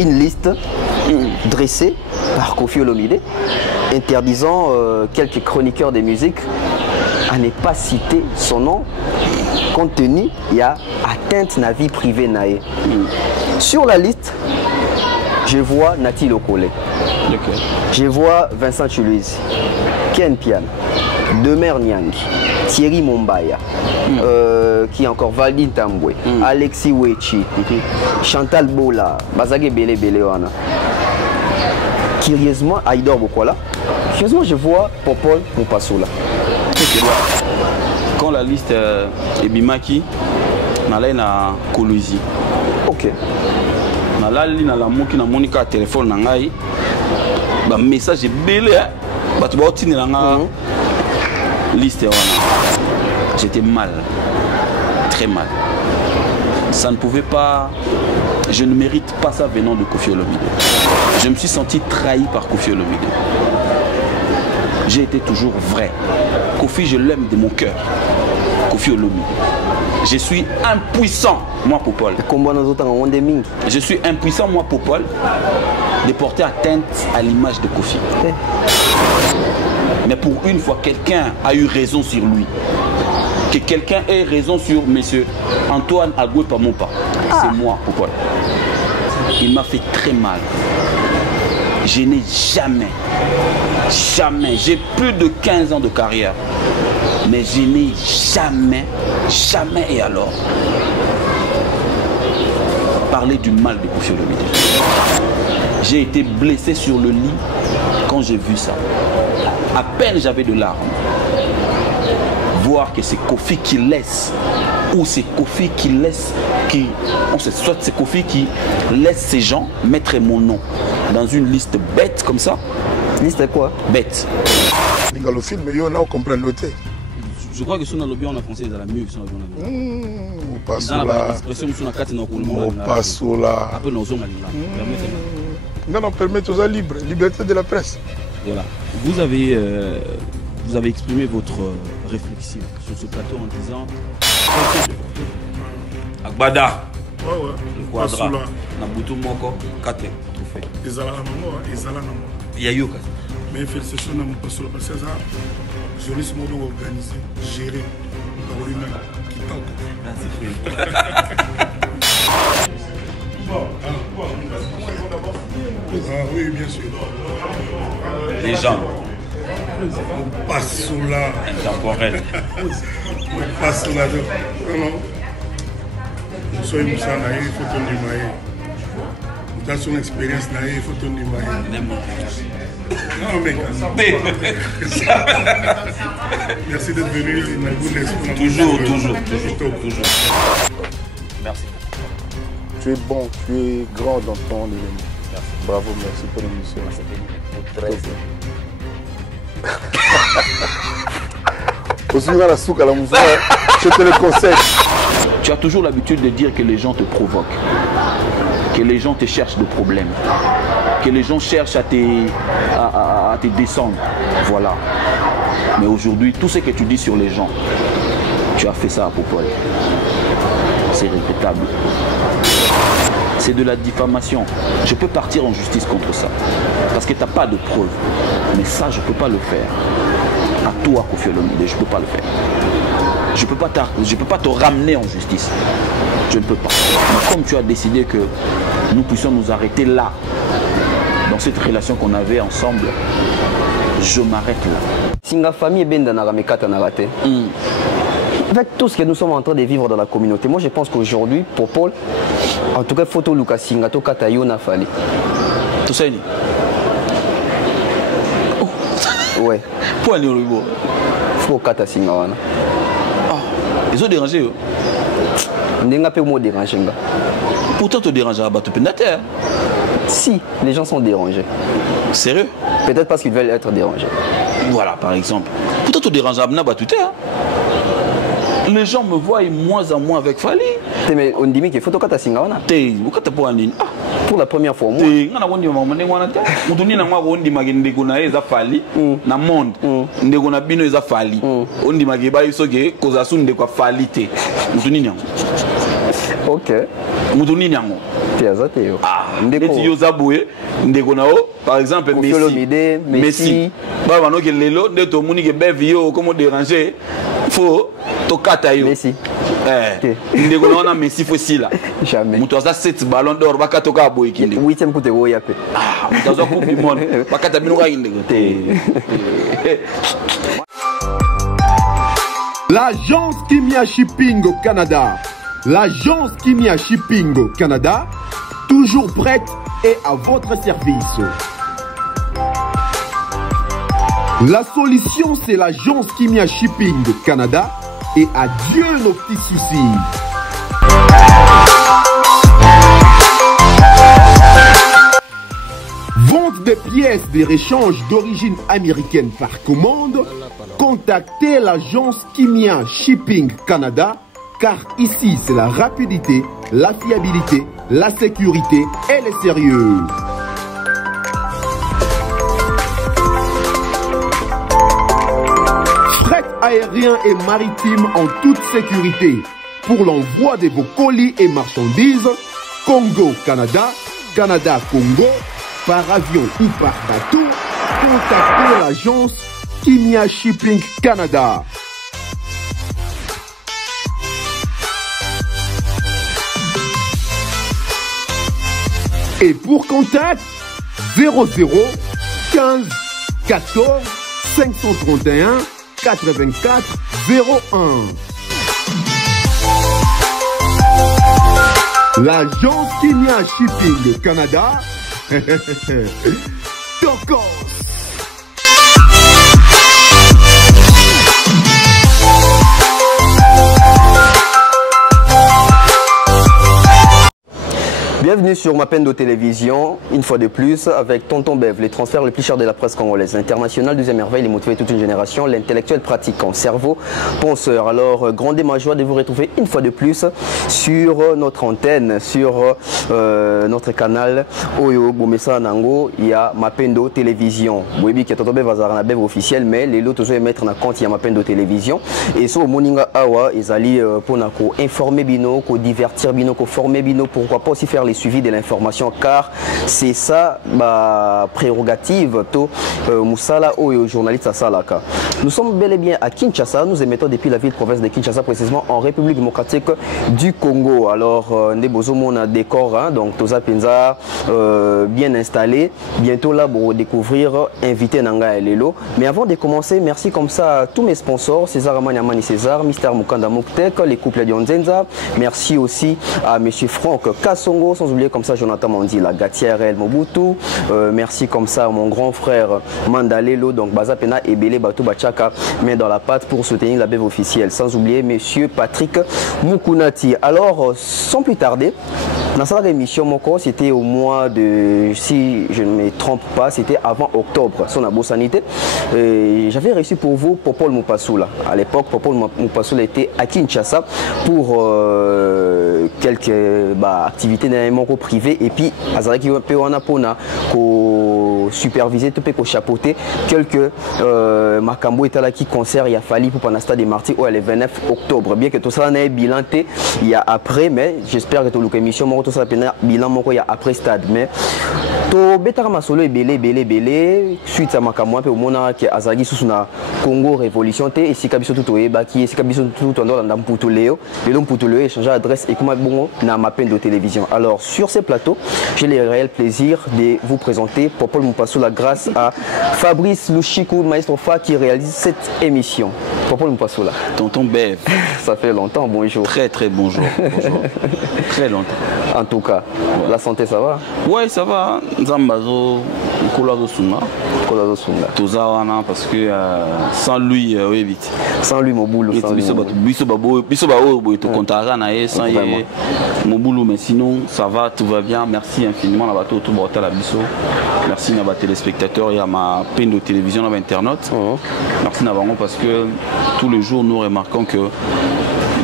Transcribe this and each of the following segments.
une liste dressée par Koffi Olomide interdisant quelques chroniqueurs de musique à ne pas citer son nom compte tenu il y a atteinte à la vie privée nae. Sur la liste, je vois Nati Lokole, je vois Vincent Chuluizi, Ken Pian, Demer Nyang, Thierry Mombaya, qui est encore Valdine Tambwe, Alexis Wechi, Chantal Bola, Bazage Bele Belewana. Curieusement, Aïdor Bokola. Curieusement, je vois Popol Mopasola. Quand la liste est Bimaki, on a na Koluizi. Ok. On a la moki na monika téléphone na ngai. Ba message belé. Ba tu ba tini na nga liste wana. J'étais mal. Très mal. Ça ne pouvait pas. Je ne mérite pas ça venant de Koffi Olomide. Je me suis senti trahi par Koffi Olomide. J'ai été toujours vrai. Koffi, je l'aime de mon cœur. Koffi Olomide. Je suis impuissant, moi, Popol. Je suis impuissant, moi, Popol, de porter atteinte à l'image de Koffi. Mais pour une fois, quelqu'un a eu raison sur lui. Que quelqu'un ait raison sur monsieur Antoine Agoué Pamoupa. C'est moi, Popol. Il m'a fait très mal. Je n'ai jamais, j'ai plus de 15 ans de carrière, mais je n'ai jamais et alors, parlé du mal de Koffi Olomide. J'ai été blessé sur le lit quand j'ai vu ça. À peine j'avais de larmes. Voir que c'est Koffi qui laisse, ou c'est Koffi qui laisse, soit c'est Koffi qui laisse ces gens mettre mon nom dans une liste bête comme ça. Liste quoi? Bête. Dans le film, on a compris noter. Je crois que si on a le bien en français, ils ont la mieux que si on a le bien. Pas sous là. Pas sous là. Non, permettez aux libres, liberté de la presse. Voilà. Vous avez exprimé votre réflexion sur ce plateau en disant Agbada, le quadra, Nabutu Moko, Kate, Trophée. Yayoka. Mais félicitations à mon pasteur parce que ça, journaliste organisé, géré par lui-même, qui tente. Ah oui, bien sûr. Les gens. On passe sous là. Intemporel. On passe sous là. Non, non. Nous sommes il faut tenir maille. Nous avons son expérience, il faut tenir maille. Non, mais. Merci d'être venu. Toujours. Merci. Tu es bon, tu es grand dans ton élément. Merci. Bravo, merci pour l'émission. C'était très bien. Je te le conseille. Tu as toujours l'habitude de dire que les gens te provoquent, que les gens te cherchent des problèmes, que les gens cherchent à te descendre. Voilà. Mais aujourd'hui, tout ce que tu dis sur les gens, tu as fait ça à Popol. C'est regrettable. C'est de la diffamation. Je peux partir en justice contre ça. Parce que tu n'as pas de preuves. Mais ça, je ne peux pas le faire. À toi, Koffi Olomide, je ne peux pas le faire. Je ne peux pas te ramener en justice. Je ne peux pas. Mais comme tu as décidé que nous puissions nous arrêter là, dans cette relation qu'on avait ensemble, je m'arrête là. Si ma famille est bien dans la mécate, avec tout ce que nous sommes en train de vivre dans la communauté, moi je pense qu'aujourd'hui, pour Paul, en tout cas, photo Lucas Singato Katayo n'a fallu. Tout ça, ouais. Pour aller au Ribo. Faut Kata Singawana. Ah, ils ont dérangé. N'enga pas moi dérangé. Pourtant, tu déranges à battre Pendater. Si, les gens sont dérangés. Sérieux? Peut-être parce qu'ils veulent être dérangés. Voilà, par exemple. Pourtant, tu déranges à Batouté. Les gens me voient moins en moins avec Fali. Mais on dit qu'il faut que tu aies pour la première fois. Ok. neti yo zaboué ndeko na o par exemple Messi ba bano ke lelo nde to moni ke bev yo comment déranger faut to kata yo Messi ndeko na wana Messi faut si là jamais muto za 7 ballons d'or ba kato ka boy kinde 8e côté wo yape muto za coupe du monde ba kata bino ka ndeko te. L'agence Kimia Shipping au Canada. L'agence Kimia Shipping au Canada, toujours prête et à votre service. La solution, c'est l'agence Kimia Shipping au Canada et adieu nos petits soucis. Vente des pièces de réchange d'origine américaine par commande. Contactez l'agence Kimia Shipping Canada, car ici c'est la rapidité, la fiabilité, la sécurité et le sérieux. Fret aérien et maritime en toute sécurité. Pour l'envoi de vos colis et marchandises, Congo-Canada, Canada-Congo, par avion ou par bateau, contactez l'agence Kimia Shipping Canada. Et pour contact, 00 15 14 531 84 01. L'agence Kimia Shipping Canada. Tokos. Bienvenue sur Mapendo Télévision, une fois de plus, avec Tonton Bev, les transferts les plus chers de la presse congolaise. International, deuxième merveille, les motiver toute une génération, l'intellectuel pratiquant, cerveau, penseur. Alors, grande ma joie de vous retrouver une fois de plus sur notre antenne, sur notre canal Oyo Bomesa Nango, il y a Mapendo Télévision. Oui, qui est Tonton Bev Azarana Bev officiel, mais les lots toujours mettre en compte, il y a Mapendo Télévision. Et sur Moninga Awa, ils allaient pour informer Bino, divertir Bino, former Bino, pourquoi pas aussi faire les suivi de l'information, car c'est ça ma prérogative to Moussala ou journaliste à Salaka. Nous sommes bel et bien à Kinshasa, nous émettons depuis la ville-province de Kinshasa, précisément en République démocratique du Congo. Alors Nebozo mon a décor, hein, donc Toza Penza bien installé, bientôt là pour découvrir invité Nanga et Lelo. Mais avant de commencer, merci comme ça à tous mes sponsors, César Amaniamani César, Mister Mukanda Muktek, les couples Dionzenza. Merci aussi à Monsieur Franck Kassongo, sans oublier comme ça Jonathan Mandi, la Gatière El Mobutu. Merci comme ça à mon grand frère Mandalelo, donc Bazapena et Bele Batou Bachaka, mais dans la pâte pour soutenir la bève officielle. Sans oublier Monsieur Patrick Mukunati. Alors, sans plus tarder, dans cette émission, c'était au mois de, si je ne me trompe pas, c'était avant octobre, son abo sanité. J'avais reçu pour vous Popol Mupasula. À l'époque, Popol Mupasula était à Kinshasa pour quelques activités privées, et puis Azaraki Pewana Pona ko superviser tout ko chapeauter quelques Makambo Etalaki concert il a fallu pour Panasta des Martyrs le 29 octobre. Bien que tout ça n'est bilan il y a après, mais j'espère que tout l'émission tout ça bilan il y a après stade, mais to betara masolo belé suite à Makambo pe mona que Azaraki sous na Congo révolution té et si kabiso tout ebaki et si kabiso tout dans ndam Putuléo et l'homme Putuléo échanger adresse et comment bongo na Mapendo Télévision. Alors sur ces plateaux, j'ai le réel plaisir de vous présenter Popol Mupasula grâce à Fabrice Lushiku, maestro Fa, qui réalise cette émission. Popol Mupasula. Tonton Bev. Ça fait longtemps, bonjour. Très très bonjour. Bonjour. Très longtemps. En tout cas, la santé ça va? Ouais, ça va. Zambazo, Kolazo Sunga. Kolazo Sunga. Tozawana, parce que sans lui, oui, vite. Sans lui, mon boulot. Biso babo, tu comptes à sans y mon boulot, mais sinon ça va, tout va bien. Merci infiniment à tout la biso. Merci à mes téléspectateurs et à ma peine de télévision, à internautes. Merci à vous parce que tous les jours nous remarquons que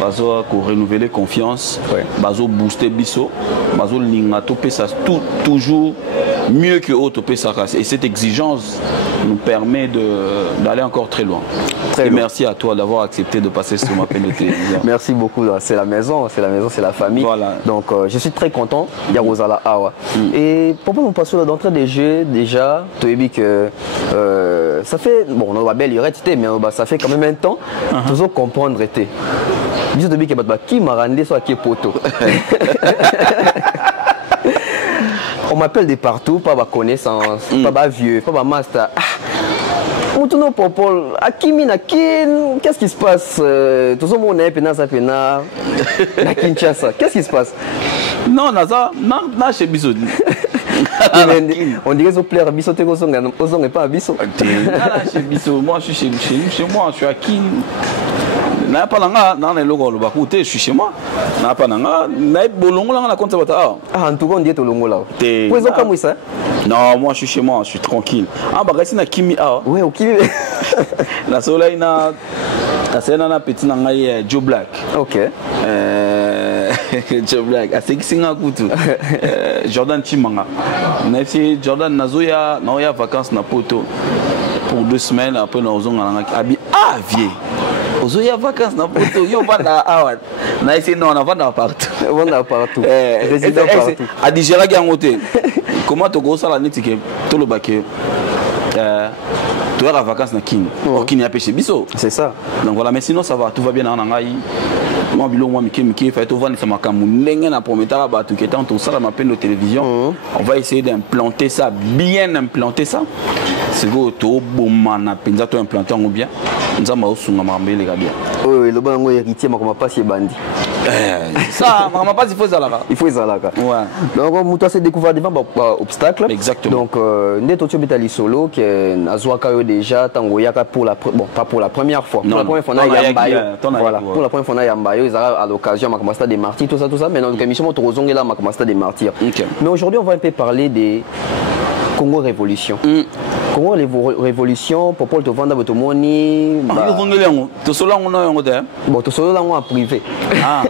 bazo ko renouveler confiance, bazo booster biso, bazo linga topé ça toujours mieux que autre Pesara. Et cette exigence nous permet d'aller encore très loin. Et merci à toi d'avoir accepté de passer sur ma peine de télévision. Merci beaucoup. C'est la maison, c'est la famille. Voilà. Donc je suis très content. Il y a Rosala Awa. Et pourquoi nous passons d'entrée des jeux déjà, tu as dit que ça fait, bon, on va belle irrétité, mais ça fait quand même un temps, toujours comprendre été. Je te dis que qui m'a rendu sur qui poto. On m'appelle de partout, pas ma connaissance, pas ma vieux, pas ma master. Moutono Popol, Akimi Nakin, qu'est-ce qui se passe? Tout le monde est pénal, ça pénal. La Kinshasa, qu'est-ce qui se passe? Non, Naza, non, chez Bissot. On dirait que plaire Bissot, on n'est pas à Bissot. Chez Bissot, moi je suis chez moi, je suis à Kin. Na pas nanga na loko lo bakute je suis chez moi na pas nanga na bolongo la compte ça ah en tout cas on dit to longo là vous êtes comme ça non moi je suis chez moi je suis tranquille ah bah reste na kimi ah ouais au kimi la soleil na c'est na petit nanga Joe Black OK Joe Black a c'est singa kutu Jordan Chimanga na c'est Jordan nazoya na ya vacances na poto pour 2 semaines après nous on a abi ah vieux aux y a vacances na poto yo banda awat na essayer non on va partout résident partout a digérer gangote comment to go ça la netike to le baké tu as la vacances na kin qui n'y a pêché biso c'est ça donc voilà mais sinon ça va tout va bien na ngai moi bilo moi miki fait to vendre ça makamu ndenge na prometara ba tout qui tant tout ça la peine de télévision on va essayer d'implanter ça bien implanter ça c'est go to bomma na penza to implanter en bien nzamba osunga mambele ga bien oui le bango héritier makoma pas si bandi ça makoma pas il faut zalaka ouais donc muto s'est découvert devant obstacle exactement donc ndeto to betali solo que nazwaka yo déjà tango yaka pour la bon pas pour la première fois pour la première fois na yambayo voilà pour la première fois na yambayo à l'occasion makoma stade des martyrs tout ça mais dans l'émission to rozongela makoma stade des martyrs mais aujourd'hui on va un peu parler des Congo Révolution. Congo Révolution, pour Paul te vendre votre money. Tu solo on a un hôtel. Bon, tu solo on a privé. Ah.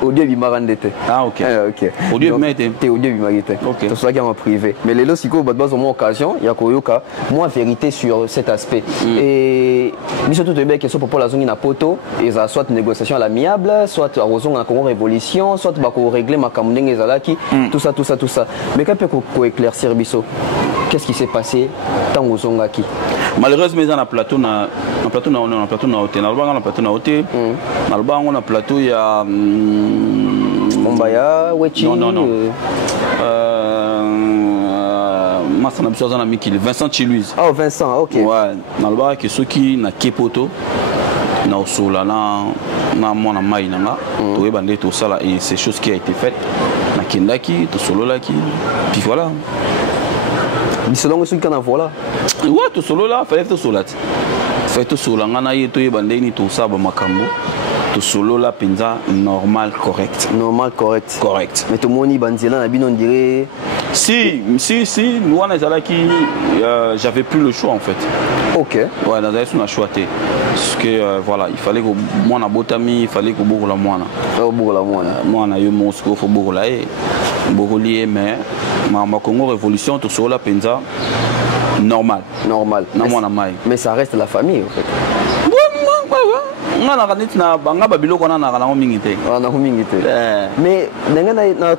Au début marandete. Ah ok. Ok. Au début m'était. T'es au début marité. Ok. Tu solo qui en privé. Mais les lots siko badbaz au moins occasion, il y a koyoka, moi vérité sur cet aspect. Et mais surtout te bien question pour Paul la zone na poto, et ça soit négociation à l'amiable, soit à raison en Congo Révolution, soit ba ko régler ma kamundeng ezalaki, tout ça. Mais quand peut ko éclaircir biso. Qu'est-ce qui s'est passé tant aux Zongaki? Malheureusement, on a plateau na hôtel. On a plateau na hôtel. On a plateau il y a Mombaya, Wechi. Non. Moi, ça n'a pas besoin d'ami qui Vincent Chiluise. Ah, Vincent, ok. Ouais. Nalba que ceux qui na kepoto na osola na mona mai nanga. Tu es bandé tout ça là et c'est chose qui a été faite. Na kendaki, to solo là qui. Puis voilà. Selon ce qu'on a voilà. Ouais, tout solo là, fallait tout solo là. Fait tout solo là, on a eu tout et bandé tout ça, bah makambo. Tout solo là, penza normal, correct. Normal, correct. Mais tout le monde y bandit là, on dirait. Si, nous on est là qui, j'avais plus le choix en fait. Ok. Ouais, dans on a choisi. Parce que voilà, il fallait que moi na botami, il fallait que beaucoup la moine. Moi on a eu mon scope, faut beaucoup là beaucoup lié, mais ma Congo Révolution tout solo là, penza normal. Mais ça reste la famille en fait. Mais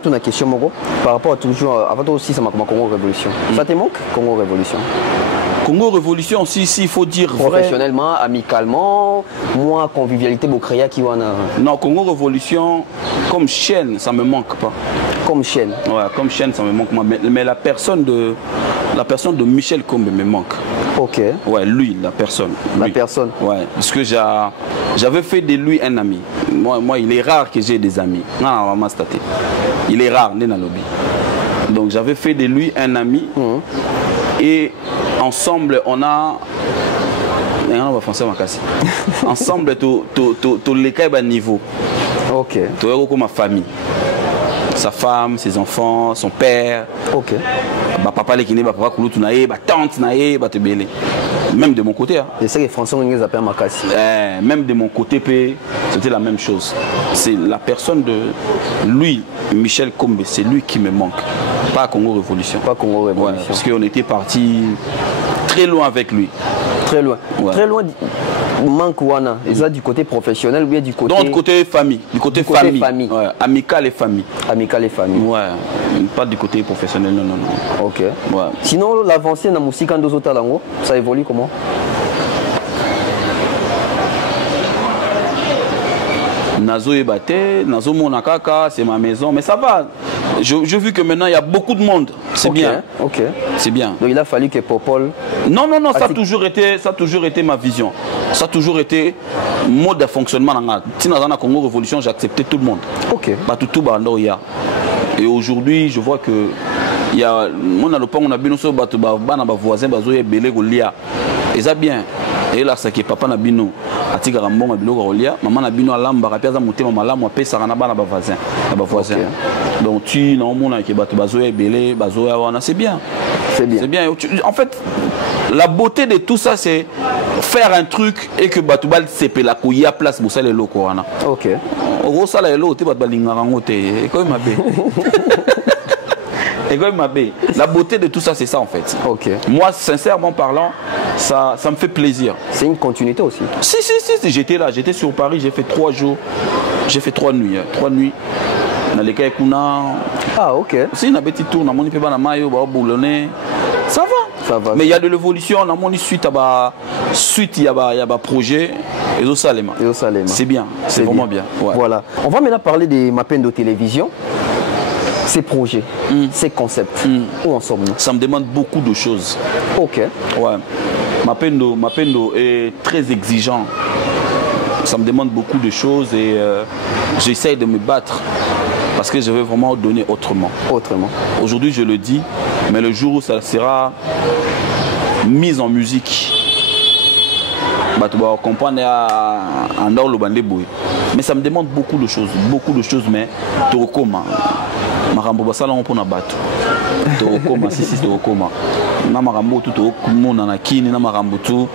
une question par rapport à toujours avant aussi ça m'a Congo Révolution. Ça te manque Congo Révolution? Congo Révolution si il faut dire professionnellement, amicalement, moi convivialité Bokrea qui wana. Non, Congo Révolution comme chaîne, ça me manque pas. Comme chaîne. Ouais, comme chaîne ça me manque mais la personne de Michel Kombe me manque. OK. Ouais, lui, la personne. La personne. Ouais, parce que j'avais fait de lui un ami. Moi, il est rare que j'ai des amis. Non, il est rare, dans lobby. Donc j'avais fait de lui un ami. Et ensemble, on a... On va français, ensemble, tout les cas à niveau. OK. Tout est comme ma famille. Sa femme, ses enfants, son père. OK. Papa qui n'est pas papa, tante, te belé. Même de mon côté. Hein. Je sais que François Nguez appelle Makassi. Même de mon côté, c'était la même chose. C'est la personne de lui, Michel Kombe, c'est lui qui me manque. Pas Congo Révolution. Pas Congo Révolution. Ouais, parce qu'on était parti très loin avec lui. Très loin. Ouais. Très loin. Manque Wana. Et ça du côté professionnel ou bien du côté. Donc, du côté famille. Du côté famille. Ouais. Amical et famille. Amical et famille. Ouais. Pas du côté professionnel, non. Ok. Ouais. Sinon, l'avancée dans la musique en deux autres langues, ça évolue comment? Nazo Ebate, Nazo Monakaka, c'est ma maison, mais ça va. J'ai vu que maintenant il y a beaucoup de monde. C'est bien. Ok. C'est bien. Donc il a fallu que Popol. Non, ça a toujours été ma vision. Ça a toujours été mode de fonctionnement. Si dans la Congo Révolution, j'ai accepté tout le monde. Ok. Et aujourd'hui, je vois que il y a on a le pan on a bien so bana ba voisin bazo ebele golia. Et ça bien. Et là c'est que papa na bino atika rambonga biloko golia, maman na bino alamba ka piaza motema malamu apesa kana bana ba voisin. Donc tu na omona ke bato bazo ebele bazo ya wana, c'est bien. C'est bien. C'est bien. En fait, la beauté de tout ça c'est faire un truc et que bato bal sepela ko ya place pour ça les loko wana. OK. Oro sala elo te bato balingaka ngote. Et comme mabe. La beauté de tout ça, c'est ça en fait. Okay. Moi, sincèrement parlant, ça me fait plaisir. C'est une continuité aussi. Si, j'étais là, j'étais sur Paris, j'ai fait 3 jours, j'ai fait 3 nuits. 3 nuits. Dans les cas Ah, ok. Si une petite tour, on a maillot, ça va. Ça va. Mais il y a de l'évolution, on a suite il y a projet. C'est bien, c'est vraiment bien. Ouais. Voilà. On va maintenant parler des Mapendo Télévision. Ces projets, ces concepts, où en sommes-nous? Ça me demande beaucoup de choses. Ok. Ouais. Mapendo est très exigeant. Ça me demande beaucoup de choses et j'essaye de me battre parce que je veux vraiment donner autrement. Aujourd'hui, je le dis, mais le jour où ça sera mis en musique, tu vas comprendre en dehors le bandé boué. Mais ça me demande beaucoup de choses, mais tu recommandes. Marambo basala on pona bato to koma si to koma na marambo tout to mona na kini na marambo tout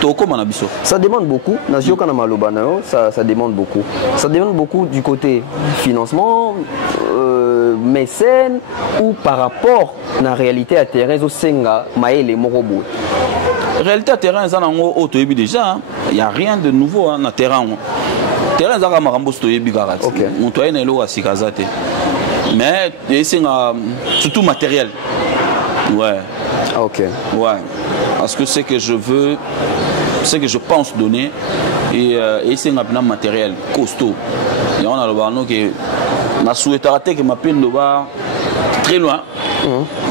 to koma na biso. Ça demande beaucoup na joka na maloba na yo, ça demande beaucoup. Ça demande beaucoup du côté financement, mécène ou par rapport na réalité à terrain zo senga maele morobo. Réalité à terrain ça nango auto ebi déjà, il y a rien de nouveau na terrain. Terrain ça marambo to ebi garati. On to ene lo asikazate. Mais c'est surtout matériel. Ouais. Ok. Ouais. Parce que c'est que je veux, c'est que je pense donner et c'est un matériel costaud. Et on a le barno qui m'a souhaité que ma peine de bas très loin.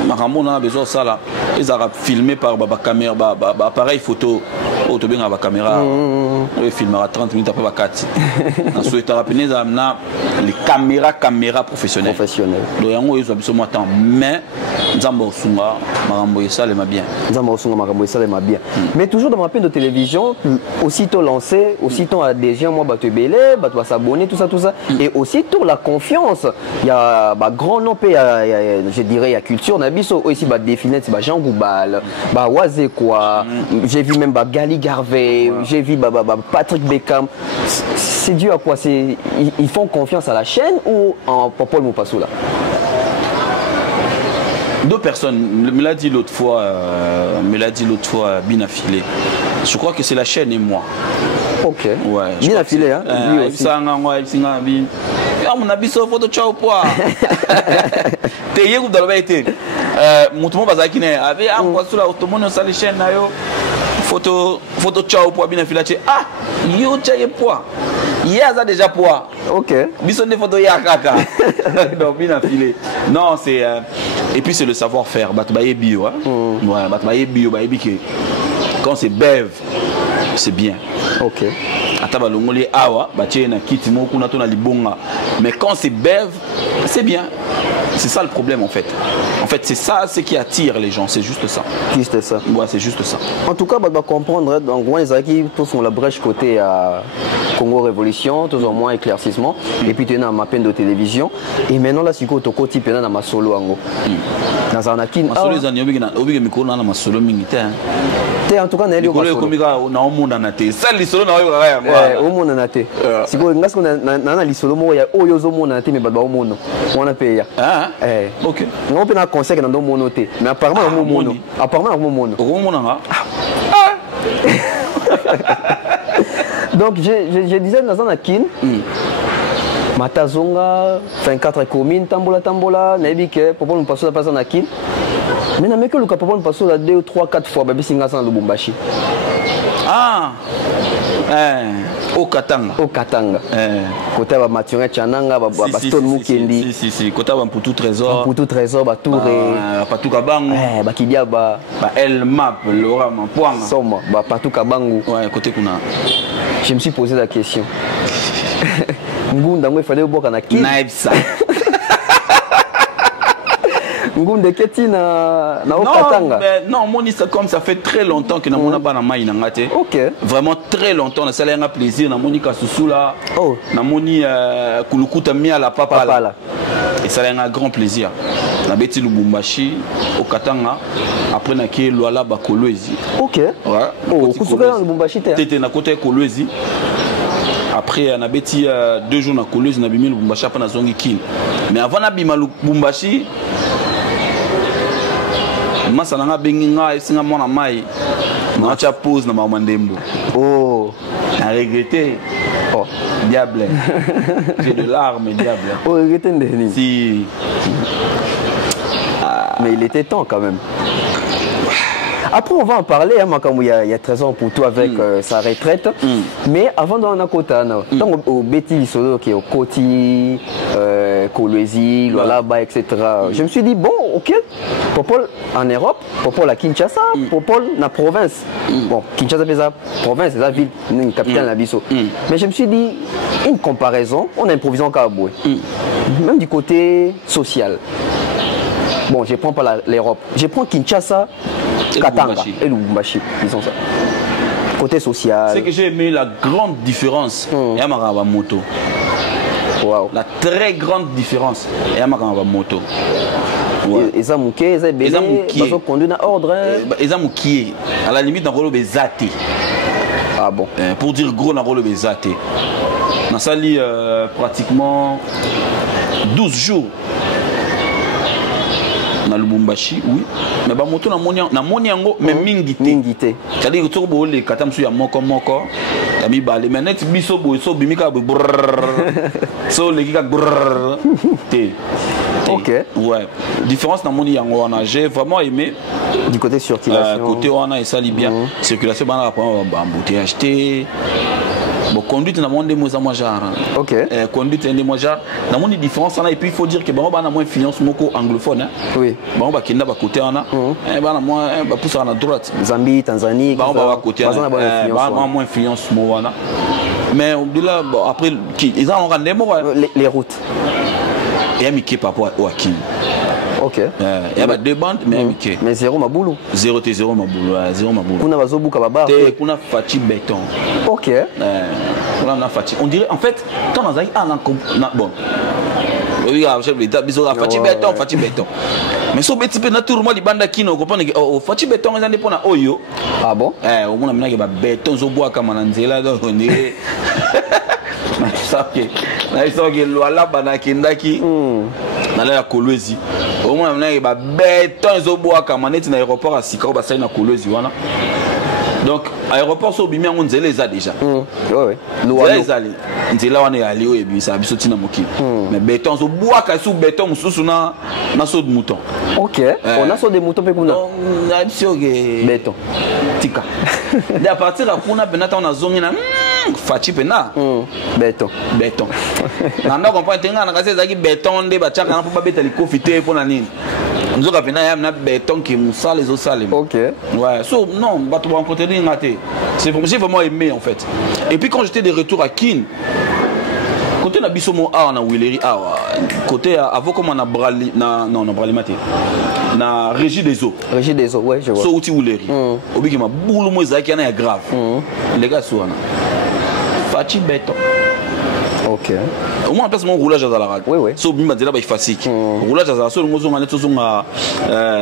Ma ramon a besoin de ça là. Ils ont filmé par ma caméra, appareil photo. Oh, tu as la caméra. On filmera 30 minutes après la 4. On souhaite rappeler les caméras professionnelles. Donc, ils ont besoin de temps. Mais, Nzambo Sunga, Marambo Yessa, les bien. Nzambo Sunga, Marambo Yessa, les bien. Mais toujours dans ma peine de télévision, aussitôt lancé, aussitôt à des gens, moi, tu belé, tu vas s'abonner, tout ça. Et aussitôt la confiance. Il y a un grand nom, je dirais, il y a culture. Aussi, définir, c'est Jean Goubal, Wazé quoi. J'ai vu même Gali Garvey, j'ai vu Patrick Beckham. C'est dû à quoi? Ils font confiance à la chaîne ou en Popol Mopasoula? Deux personnes, me l'a dit l'autre fois, bien affilé. Je crois que c'est la chaîne et moi. Ok. Ouais. Bien affilé, hein? Lui aussi. Mon habit sur photo ciao poa. T'es hier ou dans le été. Mouton bazaki ne avait un poids sur la automone sur la chaîne na yo. Photo ciao poa bien affilé. Ah, yo chaye poa. Hier ça déjà poa. Ok. Bison des photos ya kaka. Donc bien affilé. Non, c'est et puis c'est le savoir-faire. Batbaye bio, hein. Ouais, batbaye bio, que quand c'est bève, c'est bien. Ok. Ataba longoli awa, batie na kiti moko na to na libonga. Mais quand c'est bève, c'est bien. C'est ça le problème en fait. En fait, c'est ça ce qui attire les gens, c'est juste ça. Juste ça. Ouais, c'est juste ça. En tout cas, on va comprendre, donc, tous sont la brèche côté à Congo Révolution, tous au moins éclaircissement, et puis tu es dans ma peine de télévision, et maintenant là, c'est quoi tu côté dans ma solo ango. Dans un akin. Ma solo les années, obi micro na ma solo mingi en tout cas, na solo na omunda na te. Ça les solo na au monde na te. C'est quoi ngas na li solo mo ya oyo zo mona na te mais ba au monde. On a payé. Ah OK. On peut na conseil dans mono te. Mais apparemment au mono. Apparemment au mono. Au mono nga. Donc je disais dans un akin. Matazonga 24 communes tambola naibike pour nous passer la place en akin. Mais na meke luka papa nous passer la 2 3 4 fois babi singa sans Lubumbashi. Ah. Au Katanga. Côté ba Maturin Chananga ba Stone Mukendi. Si, côté ba Mputu Trésor. Mputu Trésor ba Touré. Patuka Bangu. Ba Kidia ba El Map, Laura Mampoanga. Soma ba Patuka Bangu. Ouais, côté kuna. Je me suis posé la question. Ngunda, il fallait boire na kin. Naibsa. Ngunda keti na Okatanga. Non, moni ça comme ça fait très longtemps que na mona ba na mai na ngate. OK. Vraiment très longtemps, ça a un plaisir na moni Kasusula. Oh. Na moni Kulukuta Mia la papa là. Et ça a un grand plaisir. Na beti Lubumbashi Okatanga après na ki Luala ba Kolwezi. OK. Ouais. Oh, kusuka na Lubumbashi te. Tete na côté Kolwezi. Après, on a bêti 2 jours dans la Kolwezi, on a bimé Lubumbashi après na zongi kin. Mais avant na bima Lubumbashi, masa nanga benginga esinga mona mai. Na cha pause na Mamandembo. Oh, a regretté. Oh, diable. J'ai de larmes, diable. Oh, regretté Ndeni. Si. Mais il était temps quand même. Après, on va en parler, hein, comme il y a 13 ans pour toi avec sa retraite. Mais avant d'en avoir au Betty Solo, qui est au Koti, Kolwezi, Lualaba, etc. Je me suis dit, bon, ok, Popol en Europe, Popol à Kinshasa, Popol dans la province. Bon, Kinshasa, c'est la province, c'est la ville, une capitale à Bisso. Mais je me suis dit, une comparaison, on a improvisé en Kaboué. Même du côté social. Bon, je ne prends pas l'Europe. Je prends Kinshasa, Katanga et Lubumbashi. Disons ça. Côté social. C'est que j'ai aimé la grande différence. Yamaraba moto. Wow. La très grande différence. Yamaraba moto. Et ça mouké, ça belé, ils ont conduit dans ordre. Et ça mouké. À la limite, dans le rôle de Zate. Ah bon. Pour dire gros, dans le rôle de Zate. Dans ça, pratiquement 12 jours. Na Lubumbashi, oui. Mais bah moto na moni yango mais mingite. C'est-à-dire que tout le katam su ya moko ya mi balé mais net biso bo so bimika bo so le kika té. OK. Ouais. Différence na moni yango on a j'ai vraiment aimé du côté circulation. Côté on a et ça bien. Circulation bana après embouteillage té. Bon, conduite dans le monde des mots à moi genre. OK. Conduite des mots genre. Dans le monde différence là et puis il faut dire que bon on a moins influence moko anglophone hein. Oui. Bon bah kinda ba côté on a. Bah moi bah pousse à la droite. Zambie, Tanzanie. Bah bah côté on a. Bah moins influence moi là. Mais au-delà bon après ils ont rendez-vous les routes. Et Mickey papa ou Akin. OK. Il y a 2 bandes mais Mickey. Mais 0 Maboulou. 0 Maboulou, 0 Maboulou. Kuna bazobuka baba. Kuna Fati béton. OK. On a Fati. On dirait en fait quand on a bon. Oui, chef l'État biso Fati béton. Mais so beti pe naturellement li banda kino comprendre que Fati béton ils en pour oyo. Ah bon? Au moins na ba béton zo bois comme na nzela donc on dirait ça que na iso que Luala bana kindaki. Na la Kolwezi. Au moins na ba béton zo bois comme na aéroport à Sika ba ça na Kolwezi wana. Donc aéroport so bimi ngo nzela eza déjà. Ouais. Luala ezali. Nzela wana ya leo ebi ça biso tina mokili. Mais béton zo bois ka sous béton mususu na saut de mouton. OK. On a saut de mouton pe kuna. Na biso ke béton. Tika. De à partir à kuna penata on a zongi na Fati pena. Béton. Nanda comprendre tenga na kasi ezaki béton nde ba chaka na po ba betali kofite po na nini. Nzoka pena ya na béton qui moussa les osales. OK. Ouais, so non, ba to rencontrer ngate. J'ai vraiment aimé en fait. Et puis quand j'étais de retour à Kin, quand on a biso mo a na Willery a côté avant comme on a brali non brali maté na régie des eaux ouais je vois so outi ouleri obiki ma boulou mo ezaki na grave les gars soana Fachi Beto. Ok. Au moins, place mon roulage à la radio. Oui, oui. So, bimba de là, il facile. Roulage à la radio, on a tout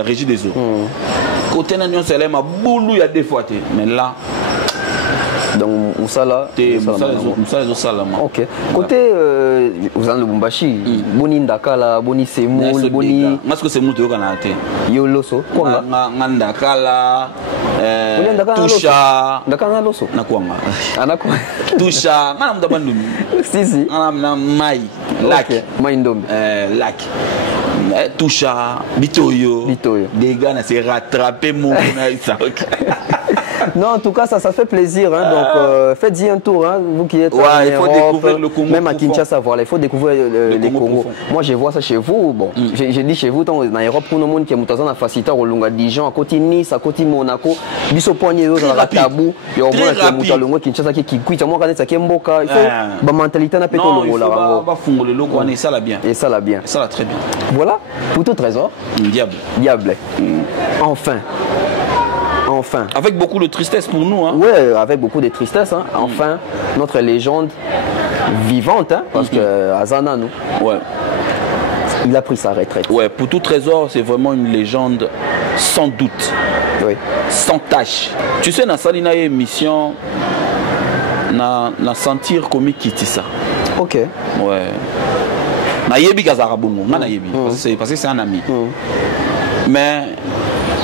régie des eaux. Côté n'a c'est là, ma boulou, il y a des fois. Mais là. Donc, Moussala. Moussala. Ok. Côté, vous avez le Bumbashi, Boni Ndakala, Boni Semoul, Boni. Est-ce que c'est Semoul de Kanate? Yoloso. Quoi? Ndakala. Toucha. Ndakala Loso. Nakwanga. Anakwa. Toucha. Ngana mtabandu. Si. Ngana Mai. Lac. Mai Ndombe. Lac. Toucha. Bitoyo. Des gars, c'est rattrapé mon. Non, en tout cas, ça fait plaisir. Hein. Donc, faites-y un tour. Hein, vous qui êtes en il faut Europe, découvrir le Congo. Même à Kinshasa, voilà, il faut découvrir les Congos. Moi, je vois ça chez vous. Bon, j'ai dit chez vous, dans l'Europe, pour le monde qui est monté en facilité, au Lunga Dijon, à côté Nice, à côté Monaco, biso poignet dans la tabou. Il y a au moins qui est monté à Lunga Kinshasa qui quitte. Moi, quand c'est Mboka, il faut la mentalité n'a pas été le là. Il faut le logo, ça l'a bien. Et ça l'a bien. Ça l'a très bien. Voilà, pour tout trésor. Diable. Enfin. Avec beaucoup de tristesse pour nous. Hein. Oui, avec beaucoup de tristesse. Hein. Enfin, notre légende vivante, hein, parce que Azana, nous, il a pris sa retraite. Ouais, pour tout trésor, c'est vraiment une légende sans doute. Oui. Sans tâche. Tu sais, dans Salina émission, na sentir comique qui dit ça. Ok. Ouais. Na yebi Kazarabongo, na yebi, parce que c'est un ami. Mais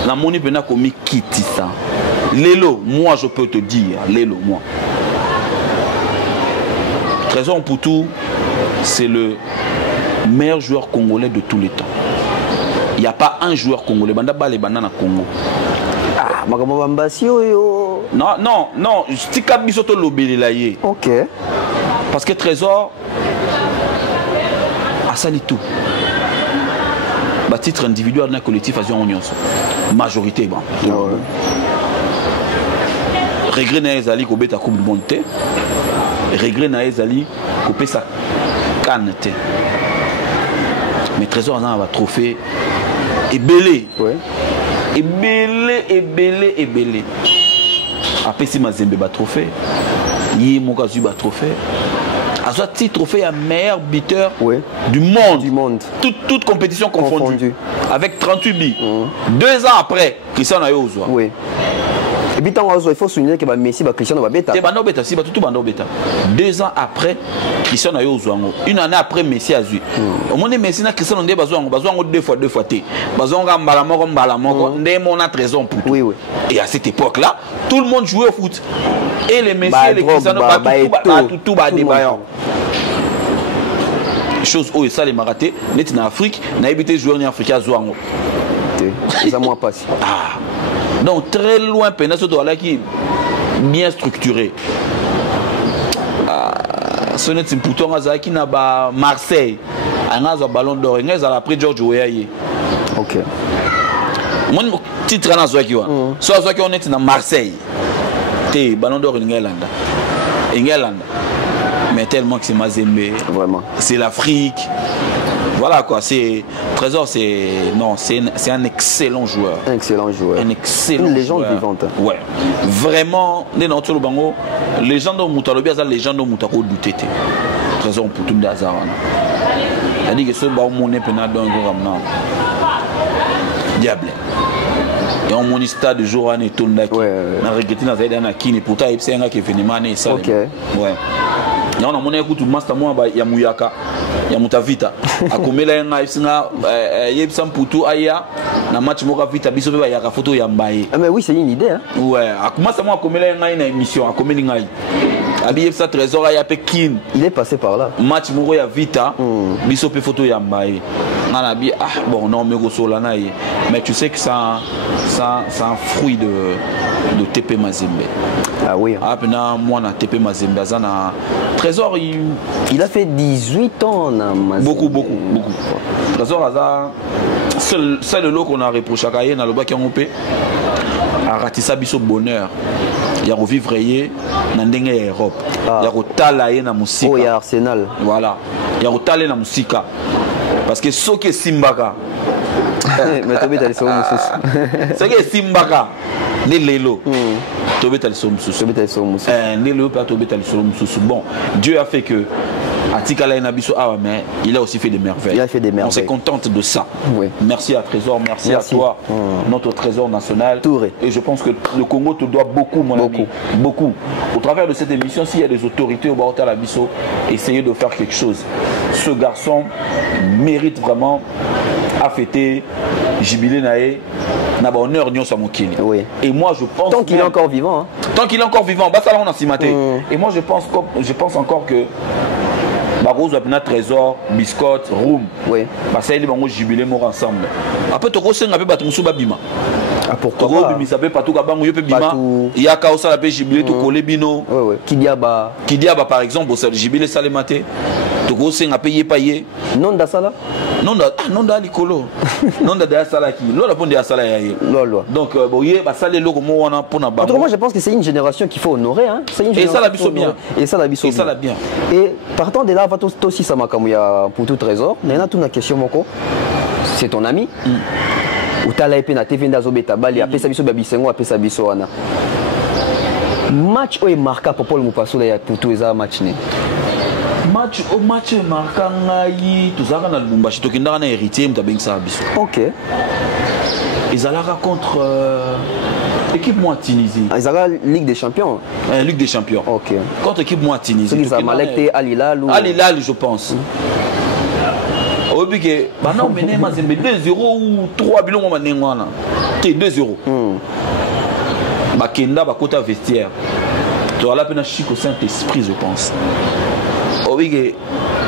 la monnaie bena komi kiti ça. Lélo, moi je peux te dire, Lélo, moi. Trésor Mputu, c'est le meilleur joueur congolais de tous les temps. Il n'y a pas un joueur congolais. Banda bale banana Congo. Ah, Magamabambasio yo. Non. Stika bisoto lobele la ye. Ok. Parce que Trésor a sali tout. Bah, titre individuel d'un collectif à Zion majorité bon. Regret na ezali ko beta coupe du monde té. Regret na ezali ko pesa canne té. Mais Trésor a un trophée et belé. Ouais. Et belé. Après si Mazembe ba trophée, yi Mokazu ba trophée. A soit titre trophée à meilleur buteur du monde. Toute compétition confondue. Avec 38 buts. 2 ans après, Cristiano Ronaldo. Oui. Et puis il faut souligner que Messi Cristiano va bêta. 2 ans après, Cristiano Ronaldo. Une année après, Messi a joué. Au moins Messi na Cristiano Ronaldo besoin deux fois. Besoin Mbalamoko, on a Trésor pour tout. Oui. Et à cette époque-là, tout le monde jouait au foot. Et les Messi et les Cristiano tout chose où ça les maraté, net en Afrique, n'a évité jouer en Afrique à Zouango. Ça moi passe. Donc très loin, Penasso Douala qui est bien structuré. Ce n'est pas pour toi qui n'a pas Marseille, un ballon d'or, un gars après George Weah. Ok. Mon titre na Zouaki wa. Soit Zouaki on est dans Marseille. T'es ballon d'or en Irlande. Mais tellement que c'est Mazembe. Vraiment. C'est l'Afrique. Voilà quoi, c'est Trésor, c'est un excellent joueur. Un excellent joueur. Une légende vivante. Ouais. Vraiment, les Nantolo Bango, légende au Moutalobi, la légende au Moutako Doutete. Trésor pour tout le hasard. C'est-à-dire que ce baron monnaie pénal dans un grand diable. Et on monite stade de jour et tout le monde. On a regretté dans les Kini, pourtant c'est un gars qui est venu maner ça. Ok. Ouais. On a monnaie écoute master moi ya Muyaka ya Mutavita akomela nga isinga yebsam putu aya na match moka vita biso ba ya photo ya mbaye. Ah mais oui, c'est une idée hein. Ouais, akomasa moi akomela nga na émission akomeli ngai. Abi yebsa Trésor aya pe kin. Il est passé par là. Match moko ya vita biso pe photo ya mbaye. Ngana bi bon non me go solana ye. Mais tu sais que ça c'est un fruit de TP Mazembe. Ah oui. Ah pena moi na TP Mazembe azana Trésor il a fait 18 ans na Mazembe. Beaucoup. Trésor aza c'est le lot qu'on a reproché à Kaye na loba ki ngopé a ratissa biso bonheur. Ya revivre yé na ndenge ya Europe. Ya kotala ye na musika. Oh, il y a Arsenal. Voilà. Il y a kotala na musika. Parce que ce qui est Simbaka. Mais tu as les Ce qui est Simbaka. Les Lelo. Bon, Dieu a fait que mais il a aussi fait des merveilles. Il a fait des merveilles. On s'est contente de ça. Oui. Merci à Trésor, merci à toi, notre Trésor national. Touré. Et je pense que le Congo te doit beaucoup, mon ami. Beaucoup. Au travers de cette émission, s'il y a des autorités au Baota Labiso, essayez de faire quelque chose. Ce garçon mérite vraiment à fêter Jubilé Naé. Oui. Et moi je pense tant qu'il est encore vivant. Hein. Tant qu'il est encore vivant, bah ça là on a cimaté. Et moi je pense encore que Barroso a un trésor, biscotte, room. Oui. Parce qu'il est jubilé mort ensemble. Après tu as un peu de babima. Ah pourquoi pas? Il y a Kaosa la jubilé to collé bino. Oui. Kidiaba par exemple, au jubilé salématé. Tu as un peu payé. Non d'Asala. Non da likolo. Non da Asala qui. L'on a pondé Asala yaye. Donc boye ba salé logo mo wana pona ba. Autrement je pense que c'est une génération qu'il faut honorer hein. C'est une génération. Et ça la biso bien. Et ça la biso bien. Et partant de là va aussi ça makamuya pour tout Trésor. Maintenant toute la question moko. C'est ton ami. Ou ta la épée na TV ndazobeta bali apesa biso babisengo apesa biso wana. Match est marqué pour Paul Mupasso ya pour tous les matchs né. Match marquant ngai tozaka na Lubumbashi tokendaka na héritier mutabengisa biso. OK. Ezalaka contre équipe moi Tunisie. Ezalaka Ligue des Champions. Ligue des Champions. OK. Contre équipe moi Tunisie. C'est Zamalek Al Hilal ou Al Hilal je pense. Au but que bah non mais nema c'est 2-0 ou 3 bilons on manengwana. 2-0. Bah kenda ba kota vestiaire. Tu as la peine Chico Saint-Esprit je pense. Oui,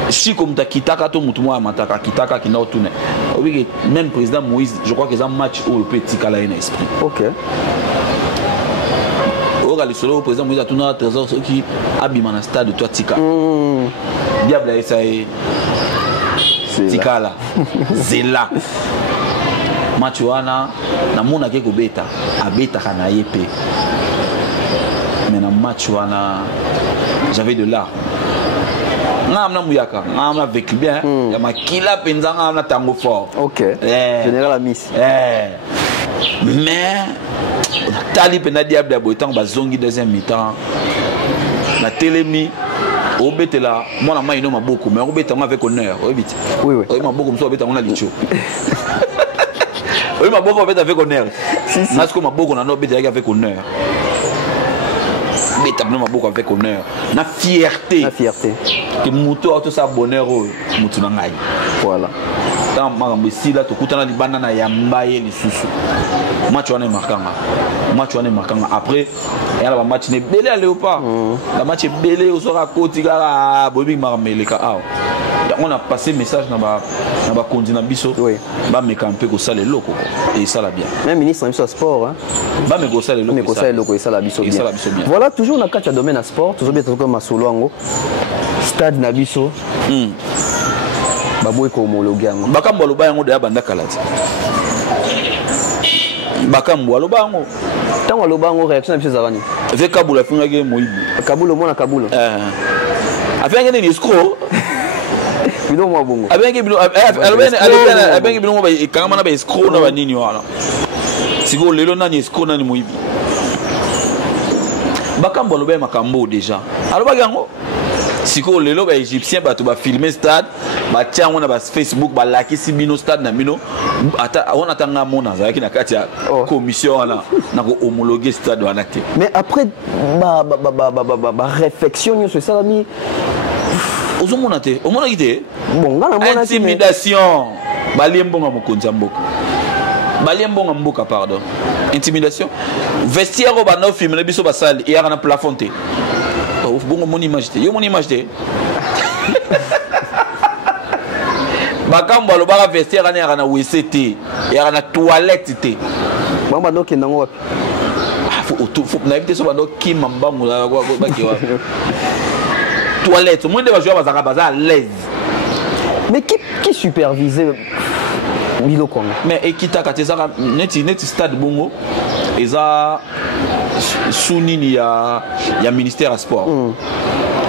si comme tu as quitté tout mataka kitaka qui n'a tourné. Oui, même président Moïse, je crois qu'ils ont un match où le petit cala un esprit. OK. Le président Moïse a tourné un trésor qui abîme un stade de toi tika. Diable ça est. Tikala. Zela. Match wana na mona ke ko beta, abeta kana yepé. Mais na match wana j'avais de l'art. Ngamna muyaka, ngamna vécu bien. Ya makila penza ngamna tango fort. OK. Général Amis. Mais tali pena diable boitang bazongi deuxième mi-temps. Na telemi obetela mona maino maboko mais obeta avec honneur. Oui. Oui maboko mso obeta ngona licho. Oui maboko obeta avec honneur. Parce que maboko na no obeta avec honneur. Mais t'as beaucoup avec honneur, la fierté. Que muto auto sa bonheur mutu na ngai. Voilà. Dans ma mbesila to kutana li banana ya mbaye li susu. Match wana marquant. Après il y a le match ne belé à Léopard. La match belé au sera côté ga bobi marmeleka. On a passé message na ba continent biso. Oui. Ba me camper ko sale loko et ça la bien. Même ministre de sport hein. Ba me ko sale loko et ça la biso bien. Bien. Voilà toujours na catch domaine à sport, toujours bien comme masolo ango. Stade na biso. Baboy ko homologué ango. Bakambo loba yango de banda kalati. Bakambo loba yango. Tango loba yango réaction na biso zarani. Avec Kabula finga ge moyibi. Kabulo mona Kabulo. Afin ngene ni escroc. Bino mwa bongo. Abengi bino abengi bino ba kangama na ba escroc na ba nini wana. Siko lelo nani escroc nani moyibi. Bakambo loba makambo déjà. Aloba yango. Siko lelo ba égyptien ba to ba filmer stade, ba tia ngona ba Facebook ba lakisi bino stade na bino. Ata on atanga mona za na kati ya commission wana na ko homologuer stade wana te. Mais après réflexion sur ça mi ozomona te omona kite bon ngana mona intimidation baliembonga mokonza mboka baliembonga mboka pardon intimidation vestiaire au bano film na biso basali et na plafond te bongo mon image te yo mon image te bakambo alobaka vestiaire na WC te et na toilette te bamba donc ndango wapi faut na éviter so bando kim mbangu la ba ki wapi toilette, moins de joueurs à l'aise. Mais qui supervisait Milo Kongo? Mais Ekita Katezara, net stade Bongo, et ça, Sounini, il y a ministère à sport.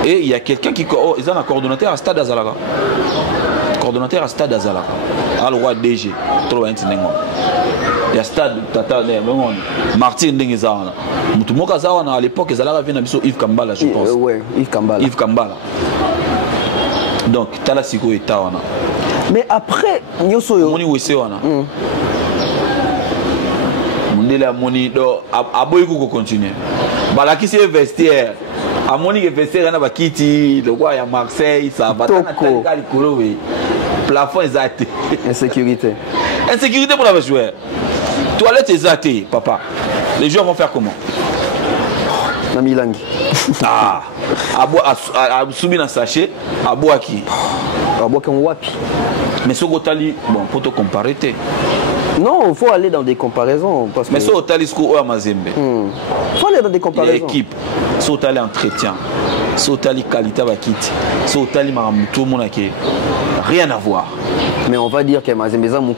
Et il y a quelqu'un qui est un coordonnateur à Stade Azalaga. Coordonnateur à Stade Azalaga. Alors, DG. Il y a Stade Tata Martin Ndengezana. Mutumoka Zawana à l'époque, ils allaient venir à Yves Kambala, je pense. Oui, Yves Kambala. Yves Kambala. Donc, Talasiko et Tawana. Mais après, Nyosoyo. Moni Wesewana. Mundela Moni, Aboyko continue. Balaki c'est vestiaire. A Moni vestiaire, on a Kitty, le roi à Marseille, ça va. Toko. Plafond exact. Insécurité. Insécurité pour la joueur. Toilette exacte, papa. Les joueurs vont faire comment? Namilangi. Ah, à soumis dans sachet, à boire qui? À boire qu'on wapi. Mais ce que bon, pour te comparer, non, il faut aller dans des comparaisons. Parce que... mais ce que tu as à Mazembe, il faut aller dans des comparaisons. L'équipe, ce que tu as entretien, ce que tu as qualité, ce que tu as tout le monde rien à voir. Mais on va dire que Mazembe, ils ont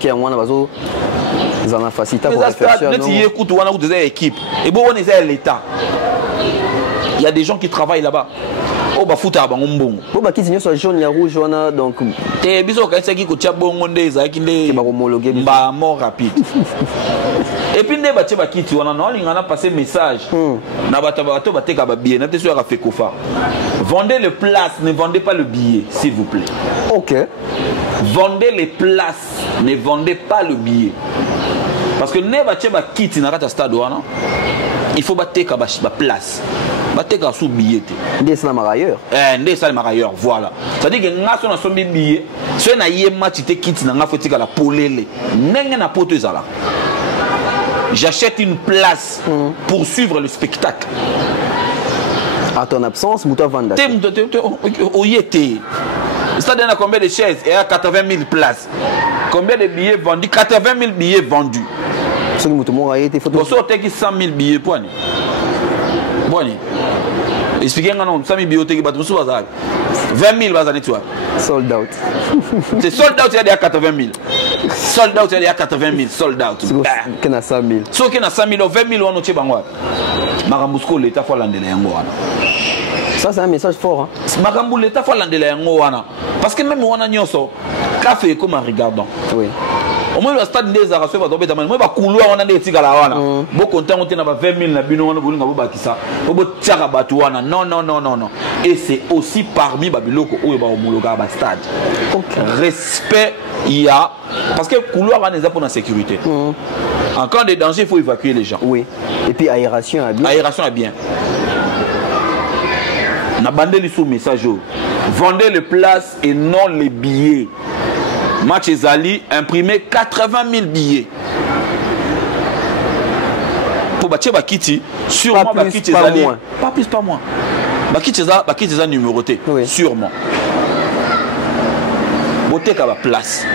facilité pour réfléchir. Mais équipe. Et bon, on est l'État. Il y a des gens qui travaillent là-bas. Oh, bah, fouta, bah, on bon. Bon, bah, qui signe sur jaune, il y a rouge, donc. Et bisous, quand c'est qui coûte bon, on est homologué. Bah, mort rapide. Et puis, on a passé message. Vendez les places, ne vendez pas le billet, s'il vous plaît. Ok. Vendez les places, ne vendez pas le billet. Parce que il faut battre la place. Battre sous billet. Des salamailleurs. Des salamailleurs, voilà. C'est-à-dire que nous avons un billet. Si on a un match, la polele. J'achète une place pour suivre le spectacle. À ton absence, Mouta Vanda. Le stade a combien de chaises? Il y a 80 000 places. Combien de billets vendus? 80 000 billets vendus. Si vous avez été photo. Vous sortez 100 000 billets. Poigné. Expliquez-moi, 100 000 billets. 20 000 vas-y, toi. Sold out. C'est sold out, il y a 80 000. Sold out, il y a 80 000. Sold out. Qui a 100 000. Ceux qui ont 100 000, 20 000, on a tué. Marambusko, l'État faut l'enlever. Ça, c'est un message fort. Hein. Marambu, l'État faut l'enlever. Parce que même on a nyoso, café comme un regardant. Oui. Au moins, le stade des Arabes, moi, je vais couloir, on a des tigres là. Bon, content, on a 20 000, non. Et c'est aussi parmi Babiloko où il va homologuer à stade. Respect, il y a. Parce que couloir, on est pour la sécurité. En cas de danger, il faut évacuer les gens. Oui. Et puis, aération à bien. Aération à bien. On a bandé les sous-messages. Vendez les places et non les billets. Match Ezali, imprimé 80 000 billets. Pour Baché Bakiti, sûrement Bakiti Ezali. Pas plus, pas moins. Bakiti Ezali numéroté. Oui. Sûrement. Boté ka ba place.